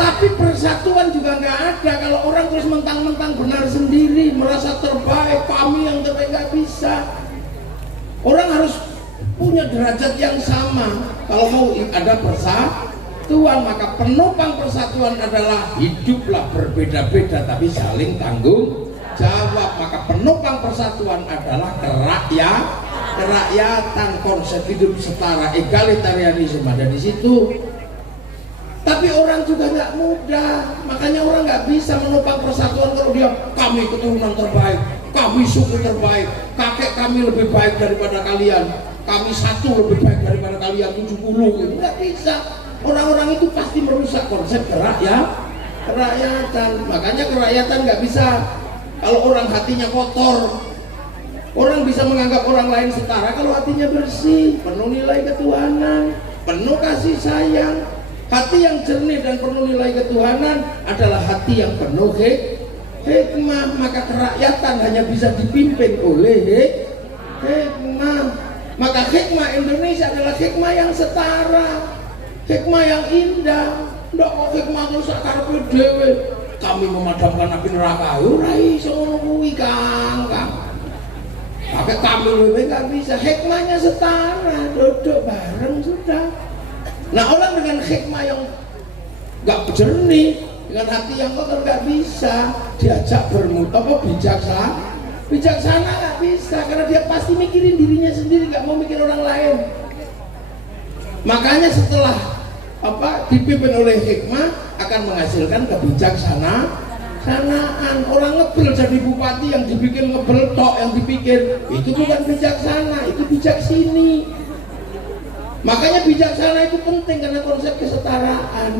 tapi persatuan juga nggak ada. Kalau orang terus mentang-mentang benar sendiri, merasa terbaik, kami yang terbaik, nggak bisa. Orang harus punya derajat yang sama. Kalau mau ada persatuan, maka penopang persatuan adalah hiduplah berbeda-beda tapi saling tanggung jawab. Maka penopang persatuan adalah kerakyatan, konsep hidup setara, egalitarianisme ada di situ. Tapi orang juga nggak mudah, makanya orang nggak bisa menopang persatuan kalau dia kami keturunan terbaik, kami suku terbaik, kakek kami lebih baik daripada kalian, kami satu lebih baik daripada kalian 70 gitu. Nggak bisa. Orang-orang itu pasti merusak konsep kerakyatan. Makanya kerakyatan nggak bisa kalau orang hatinya kotor. Orang bisa menganggap orang lain setara kalau hatinya bersih, penuh nilai ketuhanan, penuh kasih sayang. Hati yang jernih dan penuh nilai ketuhanan adalah hati yang penuh hikmah. Maka kerakyatan hanya bisa dipimpin oleh hikmah. Maka hikmah Indonesia adalah hikmah yang setara, hikmah yang indah. Ndak kok hikmah terus karepe dhewe. Kami memadamkan api neraka. Ora iso ngono kuwi, Kang. Pakai kami lebih nggak bisa. Hikmahnya setara, duduk bareng sudah. Nah orang dengan hikmah yang nggak jernih, dengan hati yang kotor nggak bisa diajak bijaksana. Bijaksana nggak bisa, karena dia pasti mikirin dirinya sendiri, nggak mau mikir orang lain. Makanya setelah dipimpin oleh hikmah akan menghasilkan kebijaksanaan. Orang ngebel jadi bupati yang dibikin ngebel tok, yang dipikir itu bukan bijaksana, itu bijaksini. Makanya bijaksana itu penting karena konsep kesetaraan.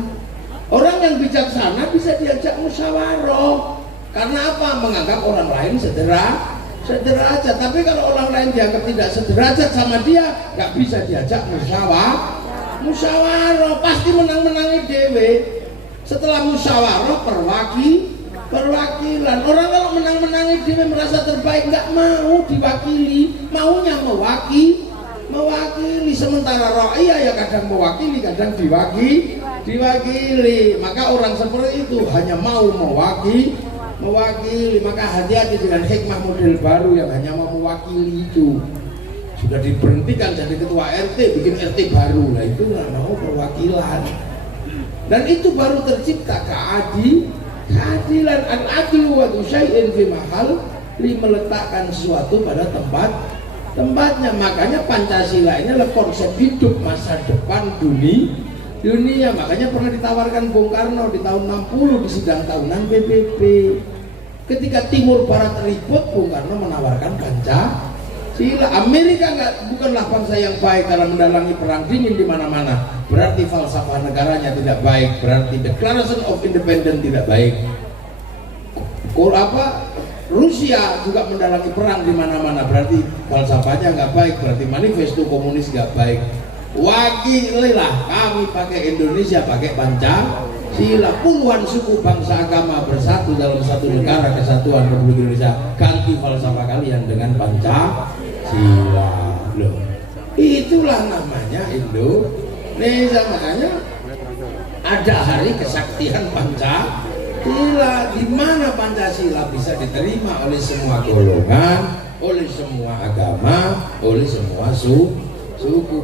Orang yang bijaksana bisa diajak musyawarah. Karena apa? Menganggap orang lain sederajat. Tapi kalau orang lain dianggap tidak sederajat sama dia, nggak bisa diajak musyawarah. Pasti menang-menangi dewe. Setelah musyawarah perwakilan. Orang kalau menang-menangi dewe merasa terbaik, nggak mau diwakili, maunya mewakili. Sementara rakyat ya kadang mewakili, kadang diwakili. Maka orang seperti itu hanya mau mewakili. Maka hati-hati dengan hikmah model baru yang hanya mau mewakili itu. Sudah diberhentikan jadi ketua RT, bikin RT baru. Nah itu nggak mau perwakilan. Dan itu baru tercipta keadilan. Al-adlu wa syai'in fi mahal, meletakkan sesuatu pada tempatnya. Makanya Pancasila ini adalah konsep hidup masa depan dunia. Makanya pernah ditawarkan Bung Karno di tahun 60 di sidang tahunan PBB. Ketika Timur Barat ribut, Bung Karno menawarkan Pancasila. Amerika bukanlah bangsa yang baik karena mendalangi perang dingin di mana-mana. Berarti falsafah negaranya tidak baik. Berarti Declaration of Independence tidak baik. Rusia juga mendalangi perang di mana-mana. Berarti falsafahnya nggak baik. Berarti manifesto komunis nggak baik. Wakililah kami pakai Indonesia, pakai Pancasila. Puluhan suku bangsa agama bersatu dalam satu negara kesatuan Republik Indonesia. Ganti falsafah kalian dengan Pancasila. Loh, itulah namanya Indonesia. Makanya ada hari kesaktian Pancasila, di mana Pancasila bisa diterima oleh semua golongan, oleh semua agama, oleh semua suku,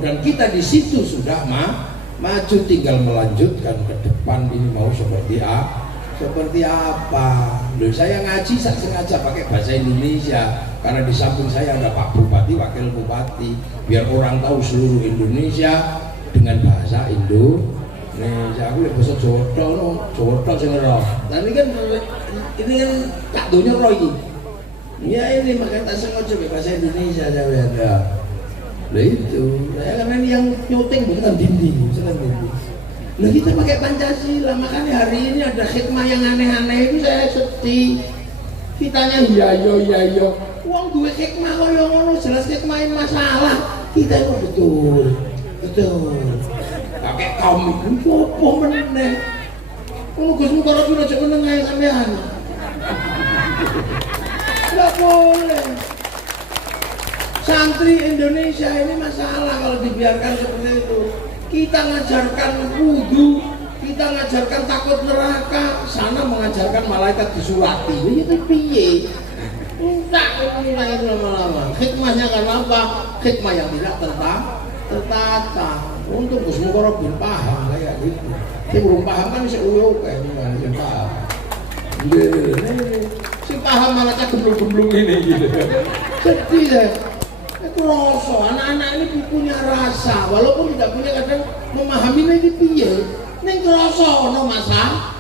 dan kita di situ sudah maju, tinggal melanjutkan ke depan ini mau seperti apa. Loh, saya ngaji sengaja pakai bahasa Indonesia karena di samping saya ada Pak Bupati, Wakil Bupati, biar orang tahu seluruh Indonesia dengan bahasa Indonesia. Aku lihat bahasa Jawa tok sing ora. Nah ini kan tak dunia roh ini. Ya ini makanya tak sengaja pakai bahasa Indonesia saya ada. Lah itu, saya kan ini yang nyuting bukan dinding. Lah kita pakai Pancasila, makanya hari ini ada hikmah yang aneh-aneh itu saya sedih. Kitanya iya. Uang duit hikmah kaya ngono, jelas hikmahin masalah. Kita itu betul. Pakai kaum itu apa meneh? Gus Mukara pun aja meneng ae sampean. Enggak boleh. Santri Indonesia ini masalah kalau dibiarkan seperti itu. Kita ngajarkan wudu, kita ngajarkan takut neraka, sana mengajarkan malaikat disurati. Itu piye? Enggak, ini lama-lama. Hikmahnya karena apa? Hikmah yang tidak tertata. Untuk Gus Mukara bin paham kayak gitu. Saya belum paham kan bisa uyuk kayak gimana sih paham. Si paham malah gemblung-gemblung ini gitu. Sedih deh. Itu rasa, anak-anak ini punya rasa, walaupun tidak punya kadang memahami ini piye. Ning rasa ono masalah.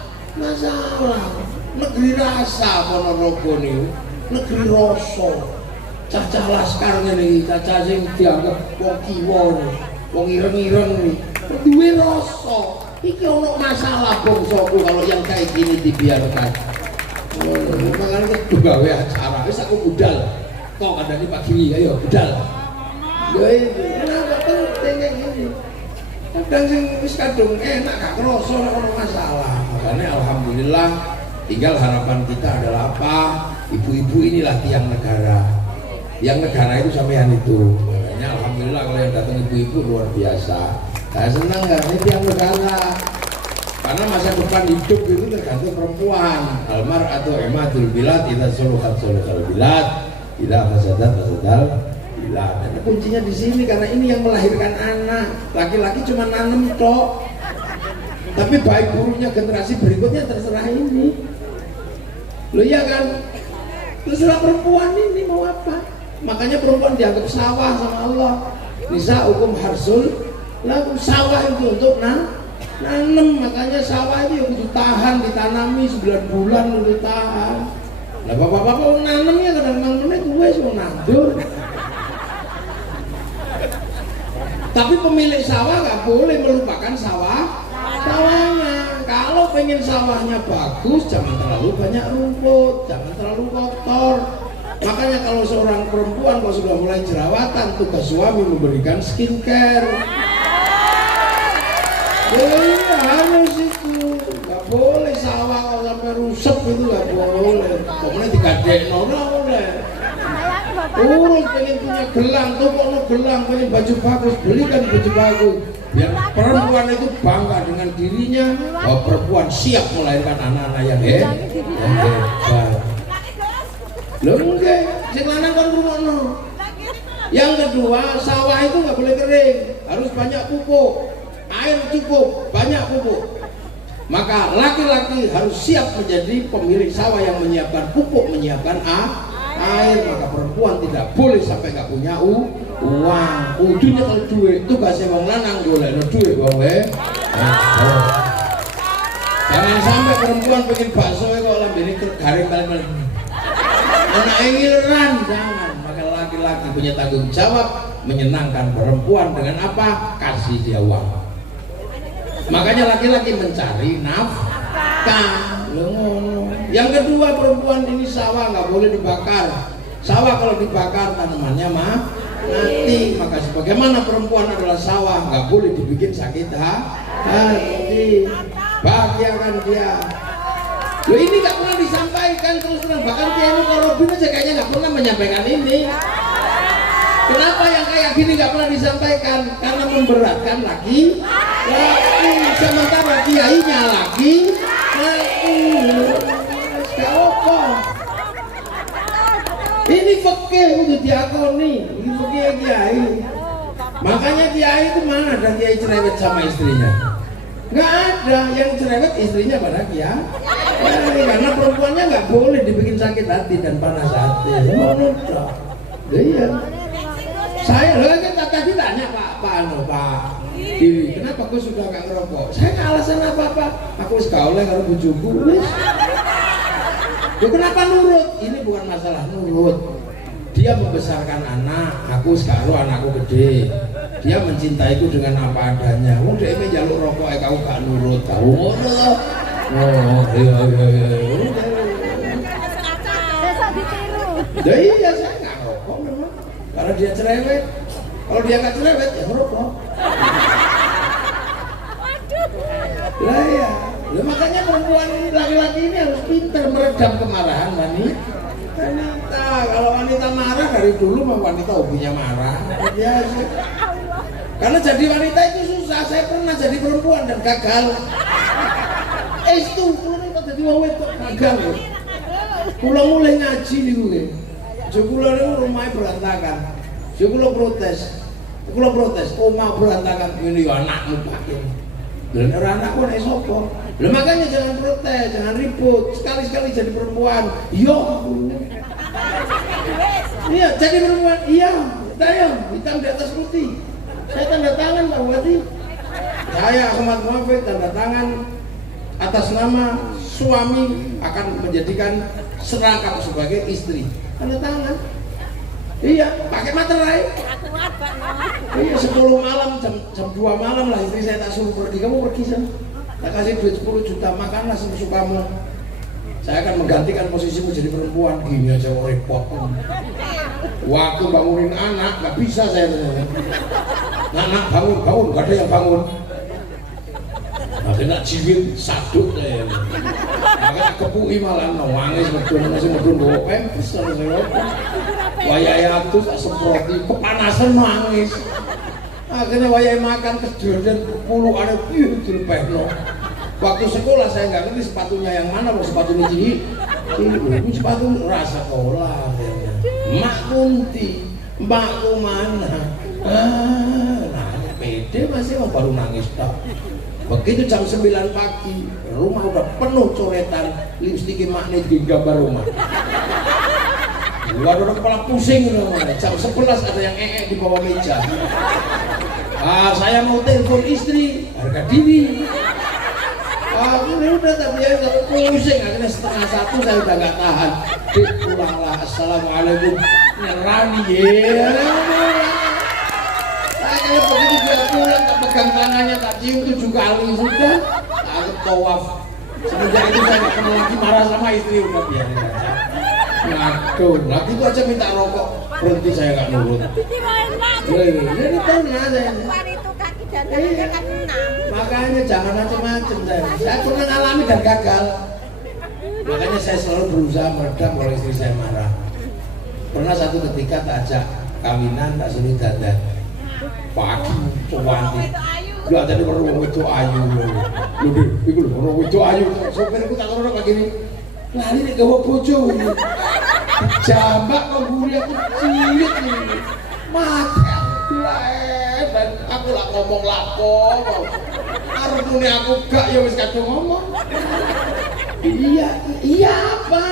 Negeri rasa Ponorogo niku, negeri rasa. Cacah laskar ngene iki, cacah sing dianggap wong kiwa, wong ireng-ireng iki. Duwe rasa. Iki ono masalah bangsaku kalau yang kayak gini dibiarkan. Makanya itu gawe acara, wis aku budal. Kok ada di pagi, ayo budal. Ya itu, kenapa penting kayak gini? Kadang sing wis kadung enak gak kroso nek ono masalah. Makanya alhamdulillah tinggal harapan kita adalah apa? Ibu-ibu inilah tiang negara. Yang negara itu sampean itu. Makanya alhamdulillah kalau yang datang ibu-ibu luar biasa. Saya senang karena ini tiang negara. Karena masa depan hidup itu tergantung perempuan. Almar atau ematul bilad idza suluhat sulukal bilad. Tidak fasadat bilad. Dan kuncinya di sini karena ini yang melahirkan anak. Laki-laki cuma nanem tok. Tapi baik buruknya generasi berikutnya terserah ini. Loh iya kan? Terserah perempuan ini mau apa. Makanya perempuan dianggap sawah sama Allah. Nisa hukum harsul, lalu sawah itu untuk nanam. Makanya sawah itu yang butuh tahan, ditanami 9 bulan untuk tahan. Lah bapak-bapak nanamnya kadang-kadang menit gue mau nandur. Tapi pemilik sawah nggak boleh melupakan sawahnya. Kalau pengen sawahnya bagus, jangan terlalu banyak rumput, jangan terlalu kotor. Makanya kalau seorang perempuan kalau sudah mulai jerawatan, tugas suami memberikan skincare. Harus itu, nggak boleh sawah kalau sampai rusak itu nggak boleh. Kemudian digadek nora boleh. Urus pengen punya gelang, toko gelang, pengen baju bagus, belikan baju bagus. Biar perempuan itu bangga dengan dirinya bahwa perempuan siap melahirkan anak-anak yang hebat. Loh enggak, sing lanang kan rumono. Yang kedua, sawah itu nggak boleh kering, harus banyak pupuk, air cukup, banyak pupuk. Maka laki-laki harus siap menjadi pemilik sawah yang menyiapkan pupuk, menyiapkan air. Maka perempuan tidak boleh sampai nggak punya uang. Ujungnya kalau duit itu kasih wong lanang boleh no duit wong Jangan sampai perempuan bikin bakso kok lambene garing paling anak ngileran, jangan. Maka laki-laki punya tanggung jawab menyenangkan perempuan dengan apa? Kasih dia uang. Makanya laki-laki mencari nafkah. Yang kedua, perempuan ini sawah nggak boleh dibakar. Sawah kalau dibakar tanamannya mati. Maka sebagaimana perempuan adalah sawah, nggak boleh dibikin sakit hati. Bahagiakan dia. Loh ini nggak pernah disampaikan terus terang. Bahkan Kiai Mukarrabin aja kayaknya nggak pernah menyampaikan ini. Kenapa yang kayak gini nggak pernah disampaikan? Karena memberatkan laki. Sementara kiainya laki. Apa? Ini fakir untuk diakoni. Ini fakir kiai. Makanya kiai itu mana ada kiai cerewet sama istrinya? Nggak ada. Yang cerewet istrinya pada kiai. Karena perempuannya nggak boleh dibikin sakit hati dan panas hati. Iya. Saya lagi tadi tanya Pak Diri, kenapa aku sudah nggak ngerokok? Saya nggak alasan apa-apa. Aku sekolah kalau bujuku. Ya kenapa nurut? Ini bukan masalah nurut. Dia membesarkan anak, aku sekarang anakku gede. Dia mencintaiku dengan apa adanya. Udah ini jalur rokok, kau gak nurut. Tahu ngono. Oh iya. Iya saya nggak rokok memang. Karena dia cerewet. Kalau dia nggak cerewet ya ngerokok. Lah ya, makanya perempuan ini, laki-laki ini harus pintar meredam kemarahan wanita. Kalau wanita marah dari dulu mah wanita hobinya marah. Biasa. Karena jadi wanita itu susah. Saya pernah jadi perempuan dan gagal. Itu kalau kita jadi wanita gagal. Pulau mulai ngaji nih gue. Jekulo ini rumahnya berantakan. Jekulo protes. Oma berantakan ini anakmu pakai. Dan anakku nek sapa? Lah makanya jangan protes, jangan ribut. Sekali-sekali jadi perempuan. Iya, jadi perempuan. Iya, saya hitam di atas putih. Saya tanda tangan Pak Bupati. Saya Ahmad Muhammad tanda tangan atas nama suami akan menjadikan serangkap sebagai istri. Tanda tangan. Iya, pakai materai. Iya, 10 malam, jam 2 malam lah istri saya tak suruh pergi. Kamu pergi sana. Tak kasih duit 10 juta, makanlah sesukamu. Saya akan menggantikan posisimu jadi perempuan. Gini aja repot. Waktu bangunin anak, gak bisa saya. Anak bangun, gak ada yang bangun. Akhirnya jiwit sadut saya. Akhirnya kepui malah nangis masih medun bawa pempes sama saya. Wayai atus semproti kepanasan nangis. Akhirnya wayai makan kejodohan puluh ada dilepehno. Waktu sekolah saya nggak ngerti sepatunya yang mana, mau sepatu ini sepatu rasa sekolah. Mak Kunti, mbakku mana? Nah, pede masih baru nangis tak. Begitu jam 9 pagi, rumah udah penuh coretan, lipstik magnet di gambar rumah. Waduh, kepala pusing gitu. Jam 11 ada yang di bawah meja. Saya mau telepon istri, harga diri. Ini udah tapi ya pusing. Akhirnya setengah 1 saya udah gak tahan. Pulanglah, assalamualaikum. Nyerani ya. Saya begitu dia pulang, tak pegang tangannya, tak cium 7 kali sudah. Aku tawaf. Semenjak itu saya gak pernah lagi marah sama istri, udah biarin aja. Ngaduh, lagi itu aja minta rokok, berhenti saya gak nurut. Ini pernah saya. Makanya jangan macam-macam saya pernah alami dan gagal. Makanya saya selalu berusaha meredam kalau istri saya marah. Pernah satu ketika tak ajak kawinan, tak suruh dandan pagi, cuanti lu ada di warung itu ayu itu warung itu ayu sopirku tak tahu kayak gini lari nih gawa bojo jambak mengguri aku cilik nih mati dan aku lah ngomong lapo arepune aku gak ya wis kadung ngomong iya apa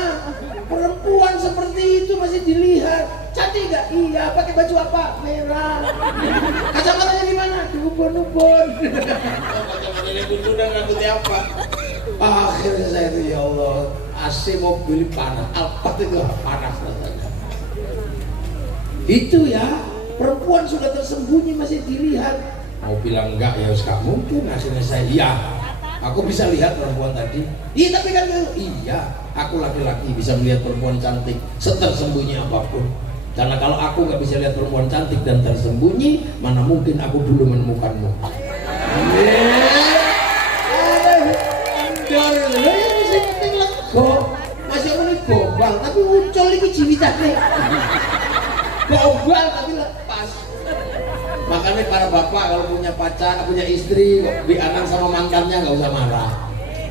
perempuan seperti itu masih dilihat cantik gak? Iya, pakai baju apa? Merah. Kacamatanya di mana? Di ubun-ubun. Kacamatanya ubun dan rambutnya apa? Akhirnya saya itu ya Allah, AC mobil panas, Alphard itu panas rasanya. Itu ya, perempuan sudah tersembunyi masih dilihat. Mau bilang enggak ya, gak mungkin. Akhirnya saya iya. Aku bisa lihat perempuan tadi. Iya tapi kan iya, aku laki-laki bisa melihat perempuan cantik setersembunyi apapun. Karena kalau aku nggak bisa lihat perempuan cantik dan tersembunyi, mana mungkin aku dulu menemukanmu. Masih aku nih gobal, tapi muncul lagi jiwitannya. Gobal tapi lepas. Makanya para bapak kalau punya pacar, punya istri, bianan sama mantannya nggak usah marah.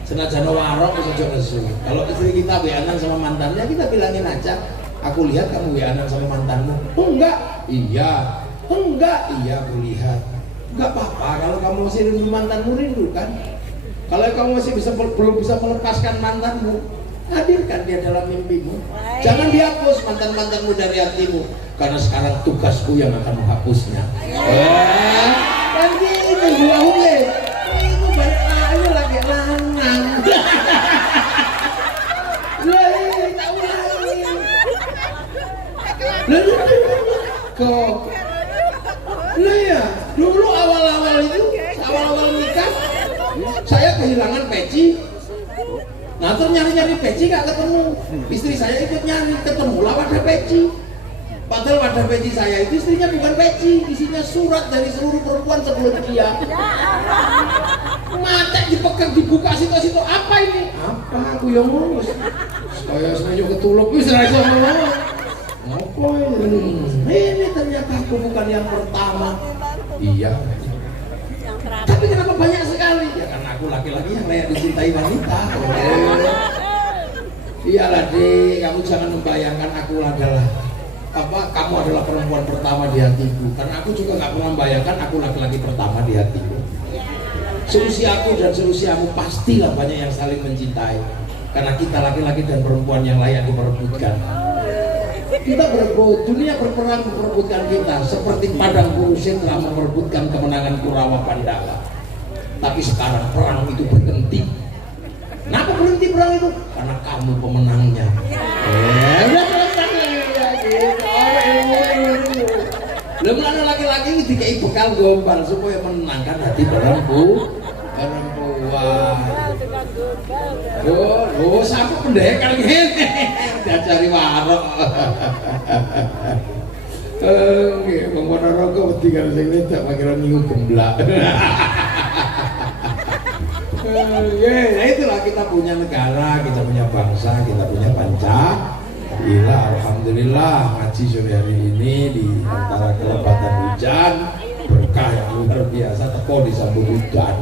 Senajan warok bisa nesu. Kalau istri kita bianan sama mantannya, kita bilangin aja. Aku lihat kamu bianan sama mantanmu. Enggak. Iya. Enggak. Iya, aku lihat. Enggak apa-apa kalau kamu masih rindu mantanmu, rindu kan. Kalau kamu masih belum bisa melepaskan mantanmu, hadirkan dia dalam mimpimu. Jangan dihapus mantan-mantanmu dari hatimu, karena sekarang tugasku yang akan menghapusnya. Kan gitu gua hule. Itu balik ayo lagi lanang. Kok ya dulu awal-awal nikah saya kehilangan peci. Nah terus nyari-nyari peci gak ketemu. Istri saya ikut nyari, ketemulah wadah peci. Padahal wadah peci saya itu istrinya bukan peci, isinya surat dari seluruh perempuan sebelum dia. Mata dipegang, dibuka situ-situ, apa ini? Apa aku yang ngurus? Saya semuanya ketuluk, wis ra iso ngomong. Apa ini ternyata aku bukan yang pertama. Iya. Tapi kenapa banyak sekali? Ya karena aku laki-laki yang layak dicintai wanita. Iyalah dek, kamu jangan membayangkan aku adalah kamu adalah perempuan pertama di hatiku. Karena aku juga nggak pernah membayangkan aku laki-laki pertama di hatiku. Seusiaku dan seusiamu pastilah banyak yang saling mencintai. Karena kita laki-laki dan perempuan yang layak diperebutkan. Kita berebut, dunia berperang memperebutkan kita seperti padang Kurusin telah memperebutkan kemenangan Kurawa Pandava. Tapi sekarang perang itu berhenti. Kenapa berhenti perang itu? Karena kamu pemenangnya. Belum ada laki-laki ini dikai bekal gombal supaya menenangkan hati perempuan. Oh, sampai pendekar gini diajari warok. Bang Ponorogo tinggal sini tak pakiran minggu gemblak. Ya itulah kita punya negara, kita punya bangsa, kita punya Pancasila. Alhamdulillah ngaji sore hari ini di antara kelepatan hujan berkah yang luar biasa, teko disambut hujan.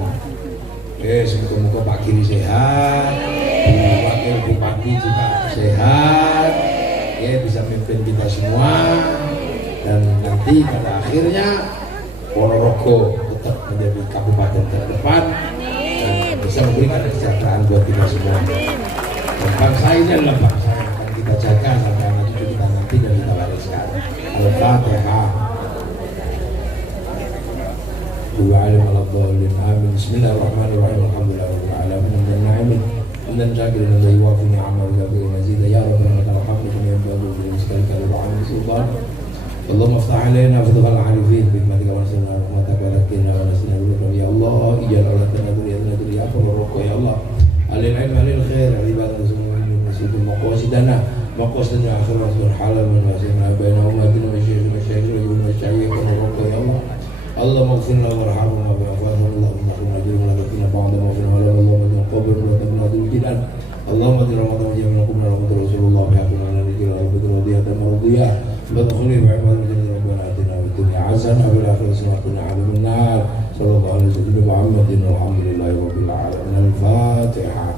Semoga Pak Kiri sehat, Wakil Bupati juga sehat, bisa memimpin kita semua, dan nanti pada akhirnya Ponorogo tetap menjadi kabupaten terdepan dan bisa memberikan kesejahteraan buat kita semua. Dan bangsa ini adalah bangsa yang akan kita jaga sampai anak cucu nanti kita dan kita wariskan. Al-Fatihah. Amin. Bismillahirrahmanirrahim. Alhamdulillahirabbil alamin. Hamdan hamdan syakiran la yuwafi ni'amahu wa yukafi mazida ya rabbana lakal hamdu kama yanbaghi li jalika al-'azimi sultan. Allahumma iftah 'alaina fatahal 'arifin bi hikmatika wa rasulina rahmataka wa lakina wa nasina ya Allah ijal alatana duriyatana duriyata wa roko ya Allah. Alil ilm alil khair ibadah semua masjid maqasidana maqasidana akhirat wal halal wa nasina baina ummatina wa syaikhina wa syaikhina wa roko ya Allah. Allah maghfirna warhamna wa afwana Allahumma ajirna lakina ba'da ma fina wa Allahumma qabir wa tabnadul jinan Allahumma dirhamata wa jami'a kumna rahmatul Rasulullah bihaqqina wa nadhira wa bidra diyatan maradiyah badkhuli wa ibadu jannah rabbana atina fid dunya hasanah wa fil akhirati hasanah wa qina adzaban nar sallallahu alaihi wasallam Muhammadin walhamdulillahi rabbil alamin. Al-Fatihah.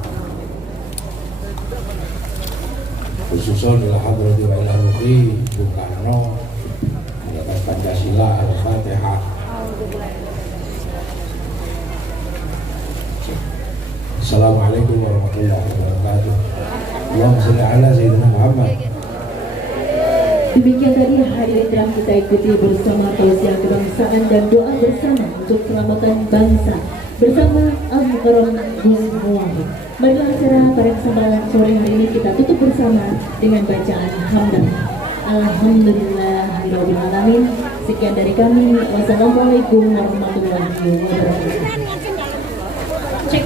Khususan ila hadrati wa ila ruhi Bung Karno mendapat Pancasila. Al-Fatihah. Assalamualaikum warahmatullahi wabarakatuh. Allahumma shalli ala sayyidina Muhammad. Demikian tadi hadirin telah kita ikuti bersama tausiah kebangsaan dan doa bersama untuk keselamatan bangsa bersama Al-Mukarram Gus Muwahhid. Marilah acara pada kesempatan sore hari ini kita tutup bersama dengan bacaan hamdan. Alhamdulillahirabbil alamin. Sekian dari kami. Wassalamualaikum warahmatullahi wabarakatuh. Cek.